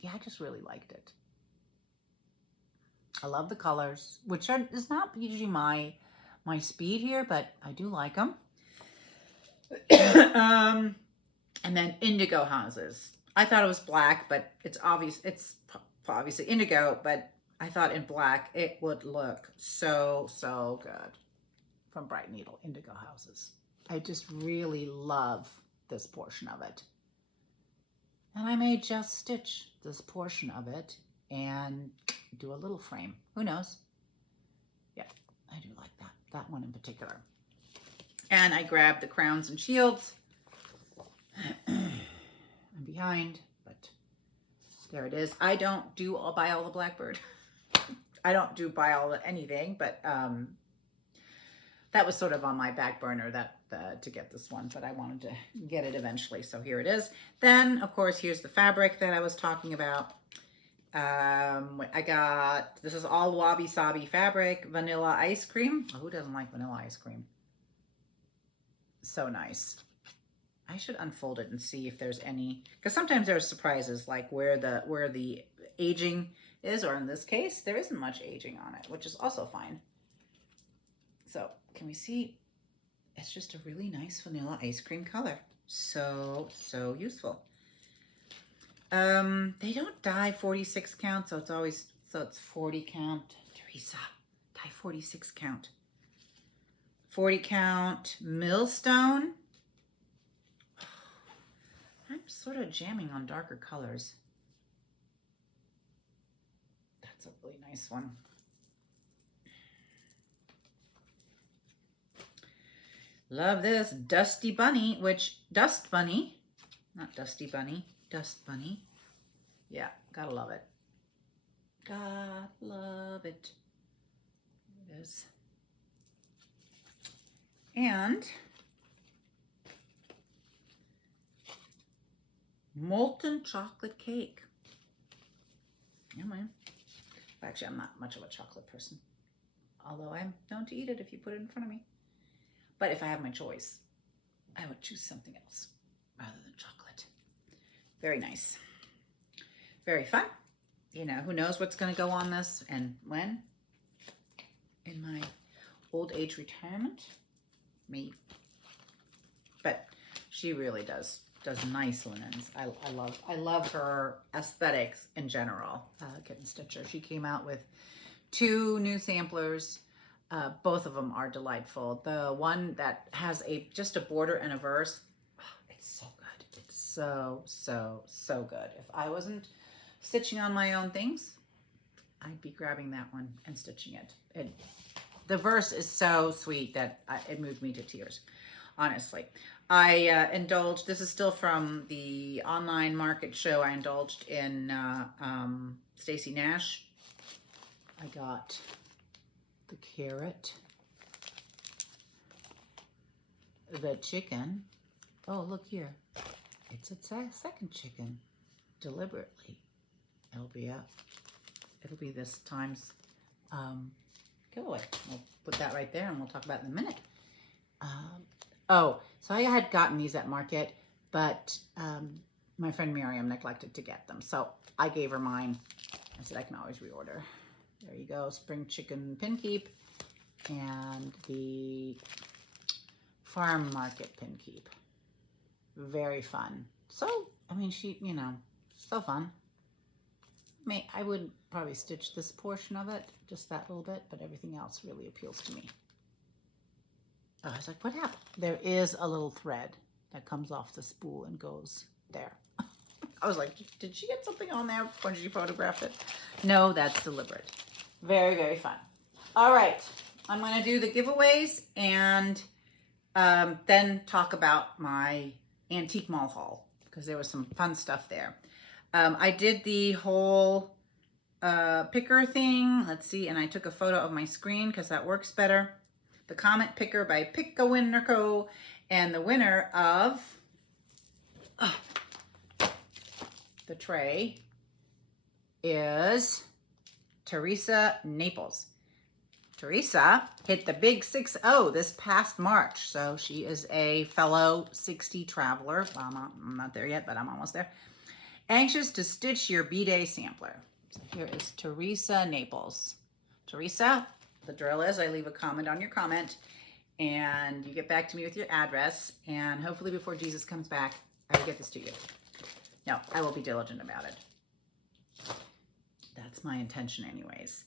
Yeah, I just really liked it. I love the colors, which is not usually my speed here, but I do like them. And then indigo houses. I thought it was black, but it's obvious. It's obviously indigo, but I thought in black it would look so good. From Bright Needle indigo houses. I just really love this portion of it. And I may just stitch this portion of it and do a little frame. Who knows? Yeah, I do like that one in particular. And I grabbed the crowns and shields. I'm behind, but there it is. I don't buy all the Blackbird. I don't buy all the anything, but that was sort of on my back burner to get this one, but I wanted to get it eventually. So here it is. Then, of course, here's the fabric that I was talking about. I got, this is all Wabi Sabi fabric, vanilla ice cream. Oh, who doesn't like vanilla ice cream? So nice. I should unfold it and see if there's any, because sometimes there's surprises like where the aging is, or in this case, there isn't much aging on it, which is also fine. So can we see? It's just a really nice vanilla ice cream color. So useful. They don't dye 46 count, so it's 40 count. Teresa, dye 46 count. 40 count millstone. I'm sort of jamming on darker colors. That's a really nice one. Love this Dusty Bunny, Dust Bunny, not Dusty Bunny, Dust Bunny. Yeah, gotta love it. Gotta love it. There it is. And molten chocolate cake. Yeah, man. Actually, I'm not much of a chocolate person, although I'm known to eat it if you put it in front of me. But if I have my choice, I would choose something else rather than chocolate. Very nice. Very fun. You know, who knows what's going to go on this and when? In my old age retirement? Me. But she really does nice linens. I love her aesthetics in general. Kitten Stitcher. She came out with 2 new samplers. Both of them are delightful. The one that has just a border and a verse, oh, it's so good. It's so good. If I wasn't stitching on my own things, I'd be grabbing that one and stitching it. The verse is so sweet that it moved me to tears, honestly. I indulged, this is still from the online market show, I indulged in Stacey Nash. I got the carrot, the chicken. Oh, look here. It's a second chicken, deliberately. It'll be this time's giveaway. We'll put that right there and we'll talk about it in a minute. Oh, so I had gotten these at market, but my friend Miriam neglected to get them. So I gave her mine. I said I can always reorder. There you go, spring chicken pin keep and the farm market pin keep. Very fun. So, I mean, she, you know, so fun. I would probably stitch this portion of it, just that little bit, but everything else really appeals to me. Oh, I was like, what happened? There is a little thread that comes off the spool and goes there. I was like, did she get something on there when she photographed it? No, that's deliberate. Very, very fun. All right, I'm gonna do the giveaways and then talk about my antique mall haul because there was some fun stuff there. I did the whole picker thing. Let's see, and I took a photo of my screen because that works better. The Comet Picker by Pick a Winner Co. And the winner of the tray is Teresa Naples. Teresa hit the big 6-0 this past March. So she is a fellow 60 traveler. Well, I'm not there yet, but I'm almost there. Anxious to stitch your B-Day sampler. So here is Teresa Naples. Teresa, the drill is I leave a comment on your comment and you get back to me with your address, and hopefully before Jesus comes back, I will get this to you. No, I will be diligent about it. That's my intention anyways.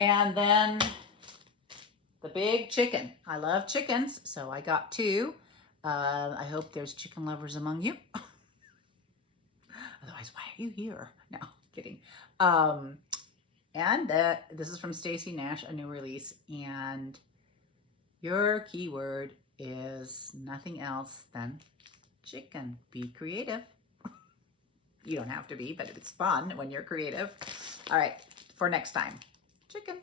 And then the big chicken. I love chickens, so I got 2. I hope there's chicken lovers among you. Otherwise, why are you here? No, kidding. And this is from Stacy Nash, a new release, and your keyword is nothing else than chicken. Be creative. You don't have to be, but it's fun when you're creative. All right, for next time, chicken.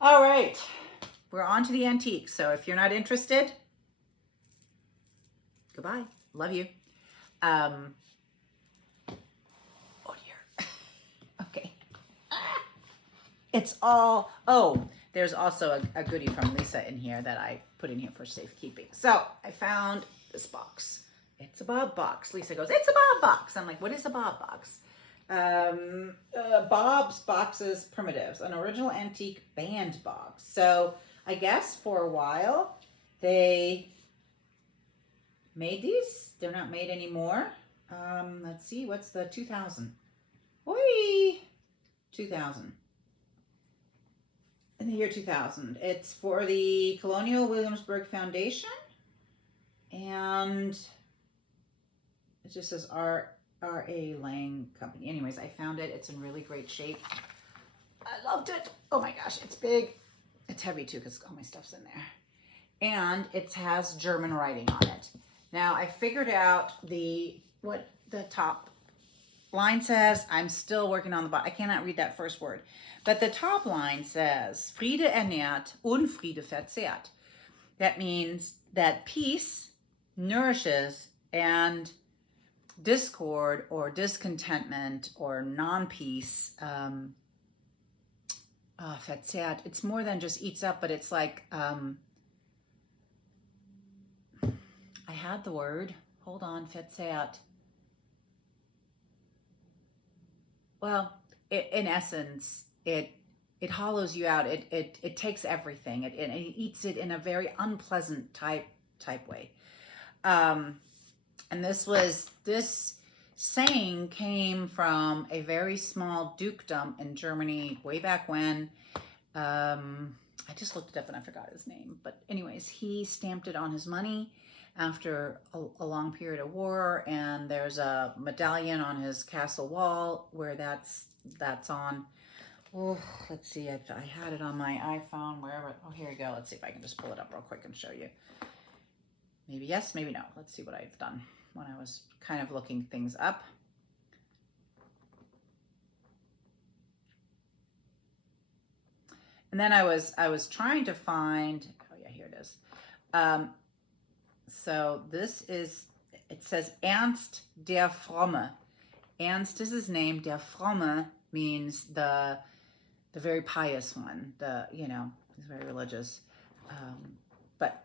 All right, we're on to the antiques. So if you're not interested, goodbye. Love you. Oh dear. Okay. It's all, oh, there's also a goodie from Lisa in here that I put in here for safekeeping. So I found this box. It's a Bob box. Lisa goes, it's a Bob box. I'm like, what is a Bob box? Bob's Boxes Primitives, an original antique band box. So I guess for a while they made these. They're not made anymore. Let's see, what's the 2000? Oi! 2000. In the year 2000. It's for the Colonial Williamsburg Foundation. And it just says R.A. Lang Company. Anyways, I found it. It's in really great shape. I loved it. Oh my gosh, it's big. It's heavy too because all my stuff's in there. And it has German writing on it. Now, I figured out what the top line says. I'm still working on the bottom. I cannot read that first word. But the top line says, Friede ernährt, Unfriede verzehrt. That means that peace nourishes and discord or discontentment or non-peace, verzehrt. It's more than just eats up, but it's like, I had the word. Hold on, verzehrt. Well, in essence, it hollows you out. It takes everything. It eats it in a very unpleasant type way. And this saying came from a very small dukedom in Germany way back when. I just looked it up and I forgot his name. But anyways, he stamped it on his money after a long period of war, and there's a medallion on his castle wall where that's on. Oh, let's see, I had it on my iPhone, wherever. Oh, here we go. Let's see if I can just pull it up real quick and show you. Maybe yes, maybe no. Let's see what I've done when I was kind of looking things up. And then I was trying to find, oh yeah, here it is. So this is, it says Ernst der Fromme. Ernst is his name. Der Fromme means the very pious one. He's very religious. But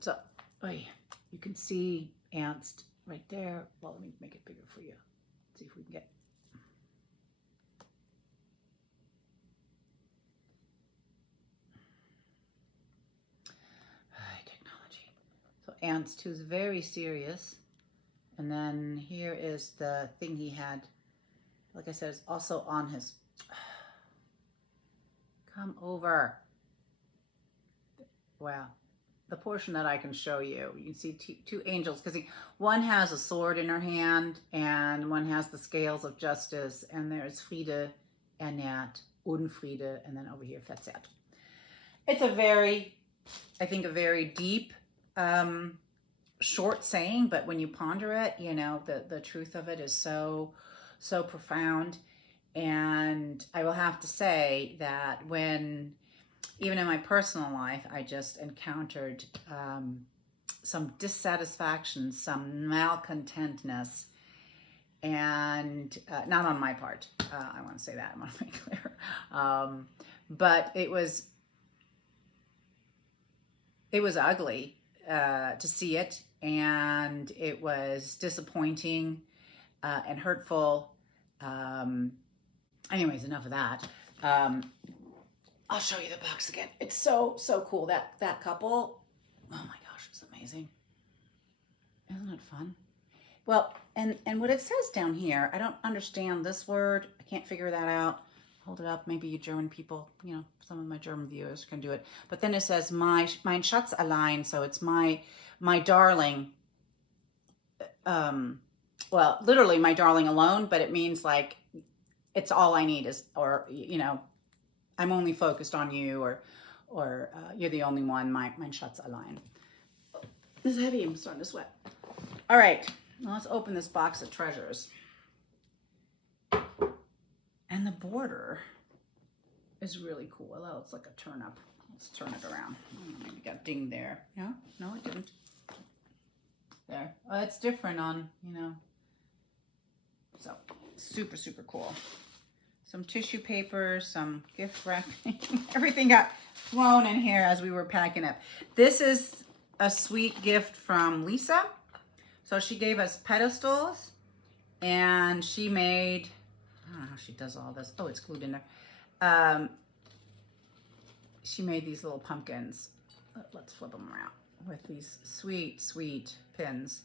so, you can see Ernst right there. Well, let me make it bigger for you. See if we can get. Technology. So Ernst, who's very serious. And then here is the thing he had, like I said, is also on his, come over. Wow. The portion that I can show you, you can see two angels, because one has a sword in her hand and one has the scales of justice, and there's Friede, ernährt, Unfriede, and then over here verzehrt. It's a very, I think, a very deep, short saying, but when you ponder it, you know, the truth of it is so profound. And I will have to say that when, even in my personal life, I just encountered some dissatisfaction, some malcontentness, and not on my part. I want to say that, I want to make clear. But it was ugly to see it, and it was disappointing and hurtful. Anyways, enough of that. I'll show you the box again. It's so cool. That couple, oh my gosh, it's amazing. Isn't it fun? Well, and what it says down here, I don't understand this word. I can't figure that out. Hold it up. Maybe you German people, you know, some of my German viewers can do it. But then it says mein Schatz allein, so it's my darling. Well, literally my darling alone, but it means like it's all I need is, or you know, I'm only focused on you, or you're the only one, mein Schatz allein. This is heavy, I'm starting to sweat. All right, now let's open this box of treasures. And the border is really cool. Oh, it's like a turnip. Let's turn it around. Maybe got dinged there. No, it didn't. There. Oh, it's different on, you know. So, super cool. Some tissue paper, some gift wrapping. Everything got thrown in here as we were packing up. This is a sweet gift from Lisa. So she gave us pedestals, and she made, I don't know how she does all this. Oh, it's glued in there. She made these little pumpkins. Let's flip them around with these sweet pins.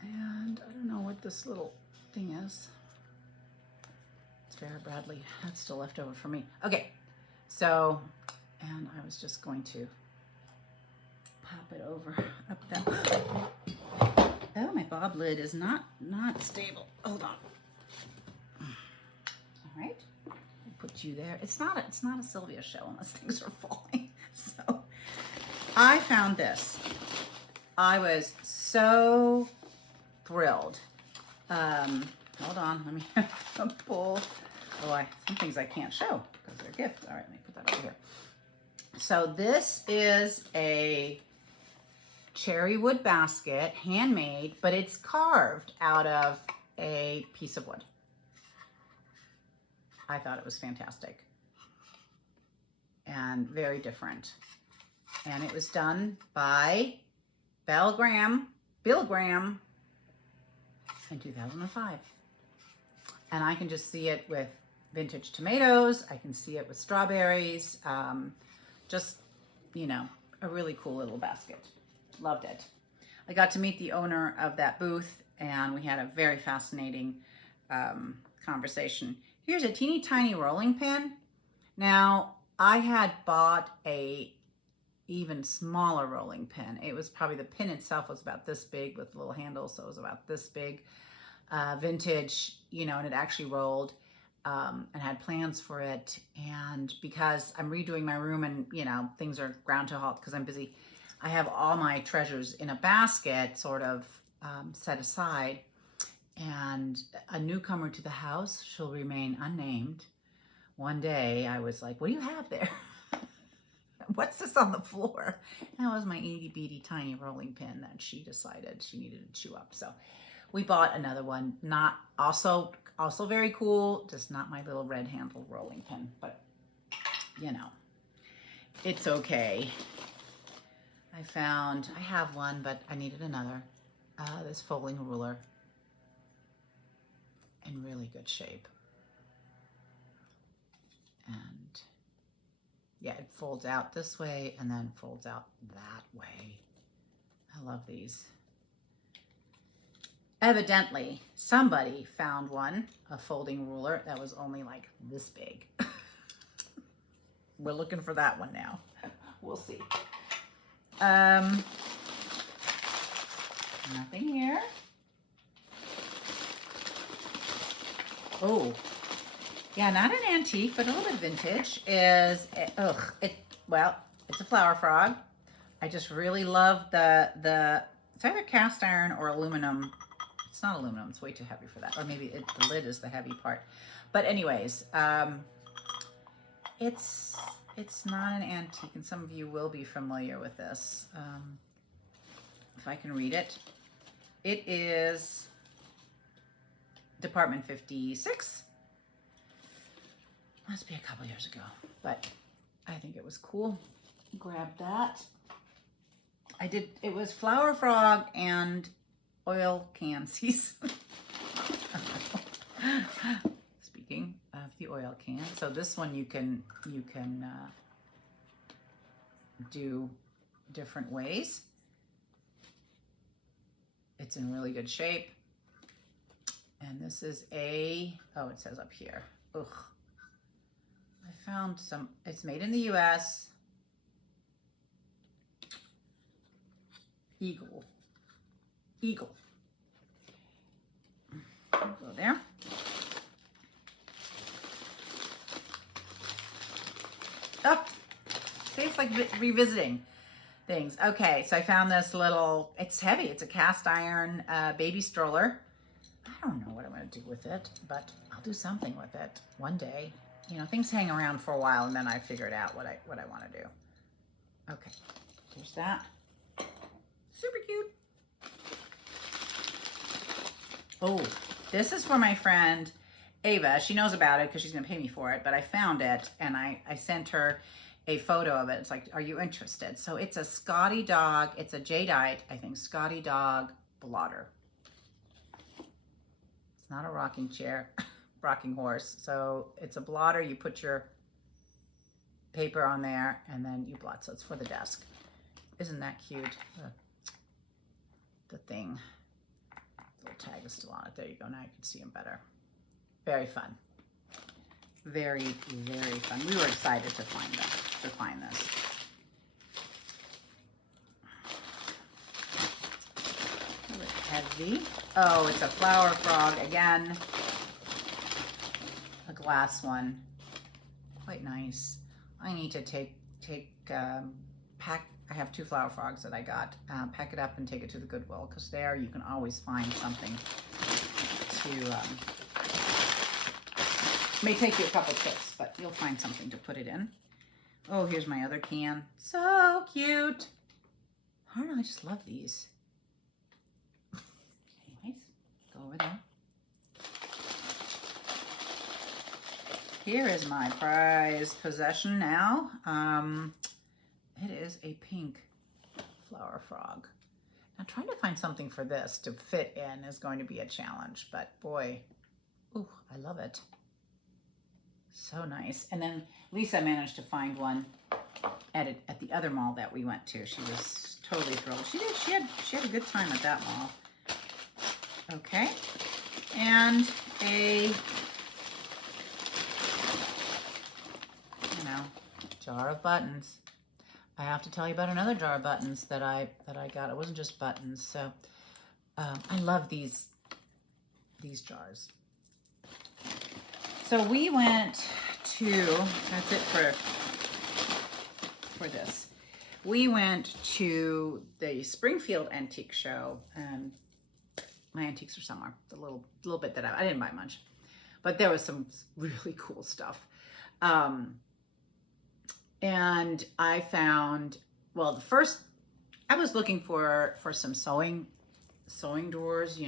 And I don't know what this little thing is. It's Vera Bradley. That's still left over for me. Okay, so, and I was just going to pop it over up that. Oh, my bob lid is not stable. Hold on. All right, I'll put you there. It's not a Sylvia show unless things are falling. So I found this. I was so thrilled. Hold on, let me pull. Oh, some things I can't show because they're gifts. All right, let me put that over here. So this is a cherry wood basket, handmade, but it's carved out of a piece of wood. I thought it was fantastic and very different. And it was done by Bill Graham in 2005. And I can just see it with vintage tomatoes. I can see it with strawberries. Just, you know, a really cool little basket. Loved it. I got to meet the owner of that booth, and we had a very fascinating conversation. Here's a teeny tiny rolling pin. Now, I had bought a even smaller rolling pin. It was probably, the pin itself was about this big with little handles, so it was about this big. Vintage, you know, and it actually rolled, and had plans for it. And because I'm redoing my room and, you know, things are ground to a halt because I'm busy, I have all my treasures in a basket sort of set aside. And a newcomer to the house, she'll remain unnamed, one day I was like, what do you have there? What's this on the floor? And that was my itty bitty tiny rolling pin that she decided she needed to chew up. So we bought another one, not also very cool, just not my little red handled rolling pin, but you know, it's okay. I have one, but I needed another. This folding ruler in really good shape. And yeah, it folds out this way and then folds out that way. I love these. Evidently, somebody found one, a folding ruler that was only like this big. We're looking for that one now. We'll see. Nothing here. Oh, yeah, not an antique, but a little bit vintage. Well, it's a flower frog. I just really love it's either cast iron or aluminum. It's not aluminum, it's way too heavy for that. Or maybe the lid is the heavy part. But anyways, it's not an antique, and some of you will be familiar with this. If I can read it. It is Department 56. Must be a couple years ago, but I think it was cool. Grab that. It was flower frog and oil can season. Speaking of the oil can, so this one you can do different ways. It's in really good shape. And this is it says up here. Ugh. I found it's made in the US. Eagle. Go there. Oh, see, it's like revisiting things. Okay, so I found this little, it's heavy. It's a cast iron baby stroller. I don't know what I'm going to do with it, but I'll do something with it one day. You know, things hang around for a while, and then I figure it out what I want to do. Okay, there's that. Super cute. Oh, this is for my friend Ava. She knows about it because she's going to pay me for it, but I found it, and I sent her a photo of it. It's like, are you interested? So it's a Scotty dog. It's a jadeite, I think, Scotty dog blotter. It's not a rocking chair, rocking horse. So it's a blotter. You put your paper on there, and then you blot. So it's for the desk. Isn't that cute? The thing. The little tag is still on it. There you go. Now you can see them better. Very fun. Very, very fun. We were excited to find this. A little heavy. Oh, it's a flower frog again. A glass one. Quite nice. I need to pack. I have 2 flower frogs that I got. Pack it up and take it to the Goodwill, because there you can always find something to. May take you a couple trips, but you'll find something to put it in. Oh, here's my other can. So cute. I don't know, I just love these. Anyways, go over there. Here is my prized possession now. It is a pink flower frog. Now trying to find something for this to fit in is going to be a challenge, but boy, ooh, I love it. So nice. And then Lisa managed to find one at the other mall that we went to. She was totally thrilled. She had a good time at that mall. Okay. And a jar of buttons. I have to tell you about another jar of buttons that I got. It wasn't just buttons. So I love these jars. So we went to, that's it for this. We went to the Springfield Antique Show, and my antiques are somewhere. The little bit that I didn't buy much, but there was some really cool stuff. And I found, well, I was looking for some sewing drawers,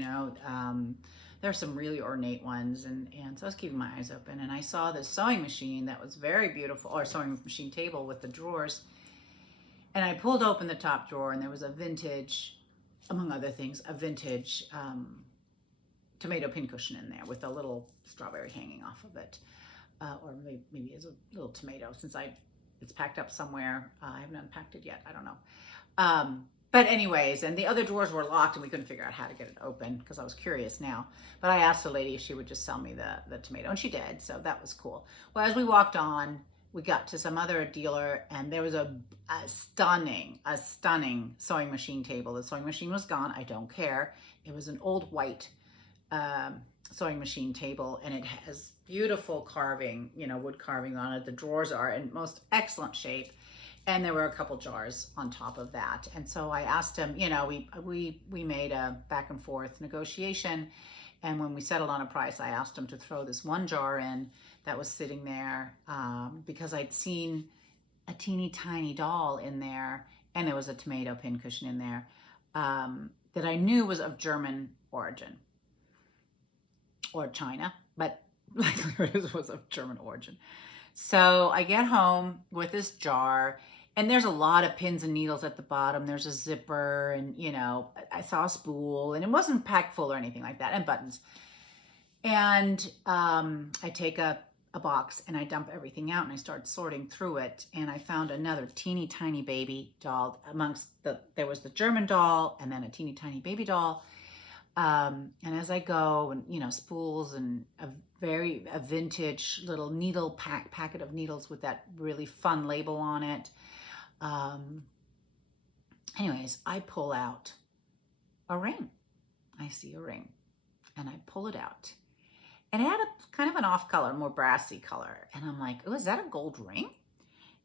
there's some really ornate ones, and so I was keeping my eyes open, and I saw this sewing machine that was very beautiful, or sewing machine table with the drawers, and I pulled open the top drawer, and there was a vintage, among other things, a vintage tomato pincushion in there with a little strawberry hanging off of it, or maybe it's a little tomato, since it's packed up somewhere. I haven't unpacked it yet. I don't know. But anyways, and the other drawers were locked and we couldn't figure out how to get it open because I was curious now. But I asked the lady if she would just sell me the tomato, and she did. So that was cool. Well, as we walked on, we got to some other dealer, and there was a stunning sewing machine table. The sewing machine was gone. I don't care. It was an old white sewing machine table, and it has beautiful carving, wood carving on it. The drawers are in most excellent shape. And there were a couple jars on top of that. And so I asked him, we made a back and forth negotiation. And when we settled on a price, I asked him to throw this one jar in that was sitting there because I'd seen a teeny tiny doll in there, and there was a tomato pincushion in there that I knew was of German origin or China, but likely it was of German origin. So I get home with this jar, and there's a lot of pins and needles at the bottom. There's a zipper, and I saw a spool, and it wasn't packed full or anything like that, and buttons. And I take a box and I dump everything out, and I start sorting through it, and I found another teeny tiny baby doll there was the German doll and then a teeny tiny baby doll. And as I go, and spools and a vintage little needle packet of needles with that really fun label on it. Anyways, I pull out a ring. I see a ring, and I pull it out, and it had a kind of an off color, more brassy color. And I'm like, oh, is that a gold ring?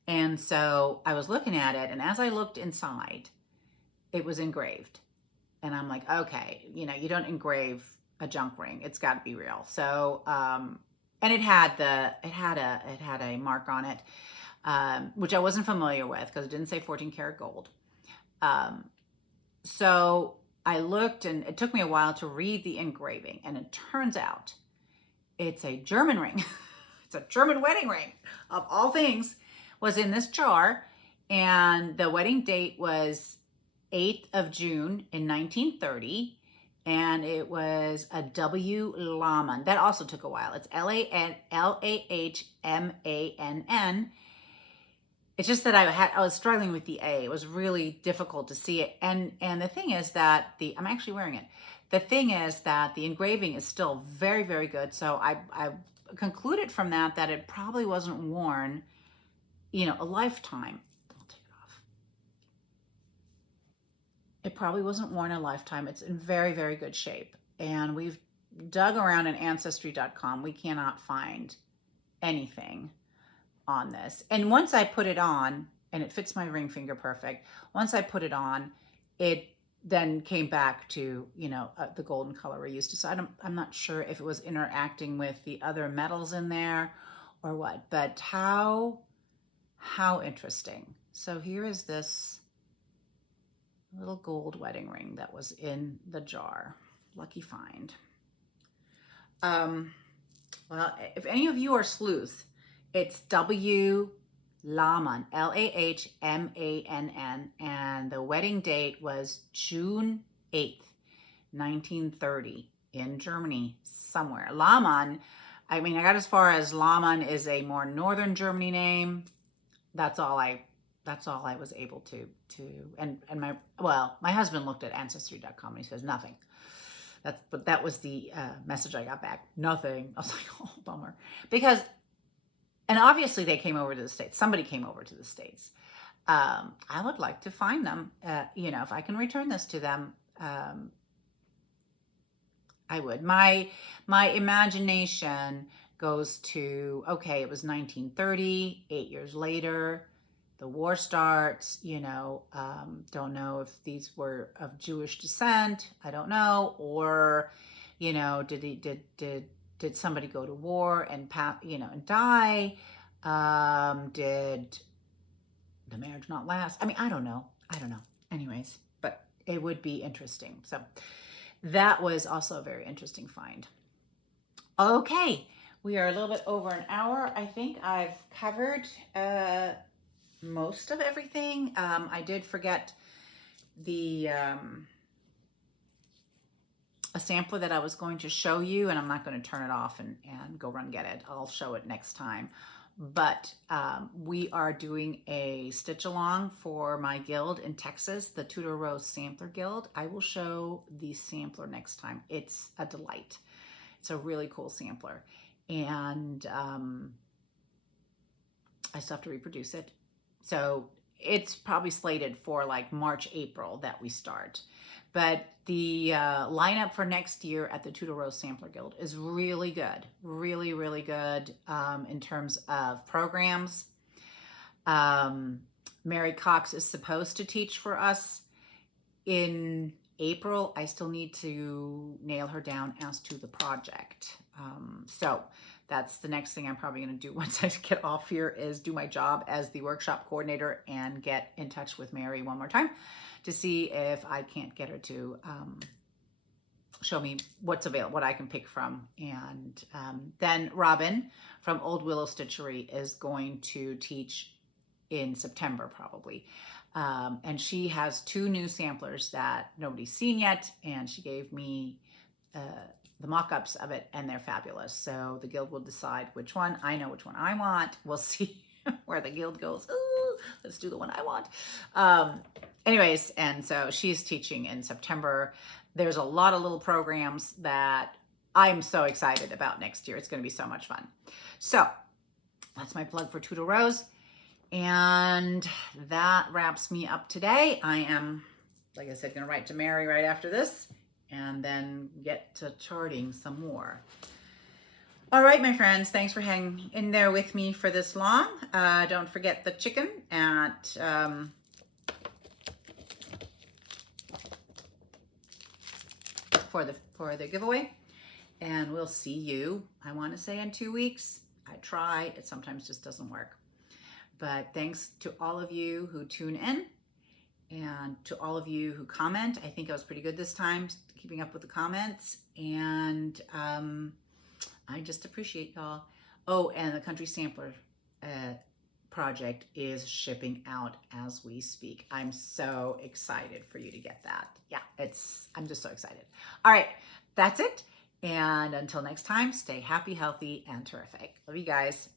And so I was looking at it, and as I looked inside, it was engraved. And I'm like, okay, you don't engrave a junk ring. It's got to be real. So, and it had a mark on it, which I wasn't familiar with because it didn't say 14 karat gold. So I looked, and it took me a while to read the engraving, and it turns out it's a German ring. It's a German wedding ring, of all things, was in this jar, and the wedding date was 8th of June in 1930, and it was a W. Lahmann. That also took a while. It's Lahmann. It's just that I was struggling with the A. It was really difficult to see it. And the thing is that I'm actually wearing it. The thing is that the engraving is still very, very good. So I concluded from that it probably wasn't worn, a lifetime. It probably wasn't worn a lifetime. It's in very, very good shape. And we've dug around in Ancestry.com. We cannot find anything on this. And once I put it on, and it fits my ring finger perfect, once I put it on, it then came back to, the golden color we're used to. So I'm not sure if it was interacting with the other metals in there or what, but how interesting. So here is this little gold wedding ring that was in the jar. Lucky find. Well, if any of you are sleuths, it's W. Lahmann, Lahmann, and the wedding date was June 8th, 1930 in Germany somewhere. Lahmann, I got as far as Lahmann is a more northern Germany name. That's all I was able to and my husband looked at Ancestry.com and he says nothing. But that was the message I got back. Nothing. I was like, oh, bummer. And obviously they came over to the States. Somebody came over to the States. I would like to find them. If I can return this to them, I would. My imagination goes to, okay, it was 1930, 8 years later, the war starts, don't know if these were of Jewish descent, I don't know, or, did somebody go to war and and die? Did the marriage not last? I don't know. Anyways, but it would be interesting. So that was also a very interesting find. Okay, we are a little bit over an hour. I think I've covered most of everything. I did forget a sampler that I was going to show you, and I'm not going to turn it off and go run get it. I'll show it next time. But we are doing a stitch along for my guild in Texas, the Tudor Rose Sampler Guild. I will show the sampler next time. It's a delight. It's a really cool sampler. And I still have to reproduce it. So it's probably slated for like March, April that we start. But the lineup for next year at the Tudor Rose Sampler Guild is really good. Really, really good in terms of programs. Mary Cox is supposed to teach for us in April. I still need to nail her down as to the project. So that's the next thing I'm probably going to do once I get off here, is do my job as the workshop coordinator and get in touch with Mary one more time to see if I can't get her to show me what's available, what I can pick from. And then Robin from Old Willow Stitchery is going to teach in September probably. And she has 2 new samplers that nobody's seen yet, and she gave me the mock-ups of it, and they're fabulous. So the guild will decide which one. I know which one I want. We'll see where the guild goes. Ooh, let's do the one I want. Anyways, and so she's teaching in September. There's a lot of little programs that I'm so excited about next year. It's going to be so much fun. So that's my plug for Tudor Rose. And that wraps me up today. I am, like I said, going to write to Mary right after this and then get to charting some more. All right, my friends, thanks for hanging in there with me for this long. Don't forget the chicken at for the giveaway. And we'll see you, I want to say, in 2 weeks. I try. It sometimes just doesn't work. But thanks to all of you who tune in and to all of you who comment. I think I was pretty good this time, keeping up with the comments. And I just appreciate y'all. Oh, and the Country Sampler project is shipping out as we speak. I'm so excited for you to get that. Yeah, I'm just so excited. All right, that's it. And until next time, stay happy, healthy, and terrific. Love you guys.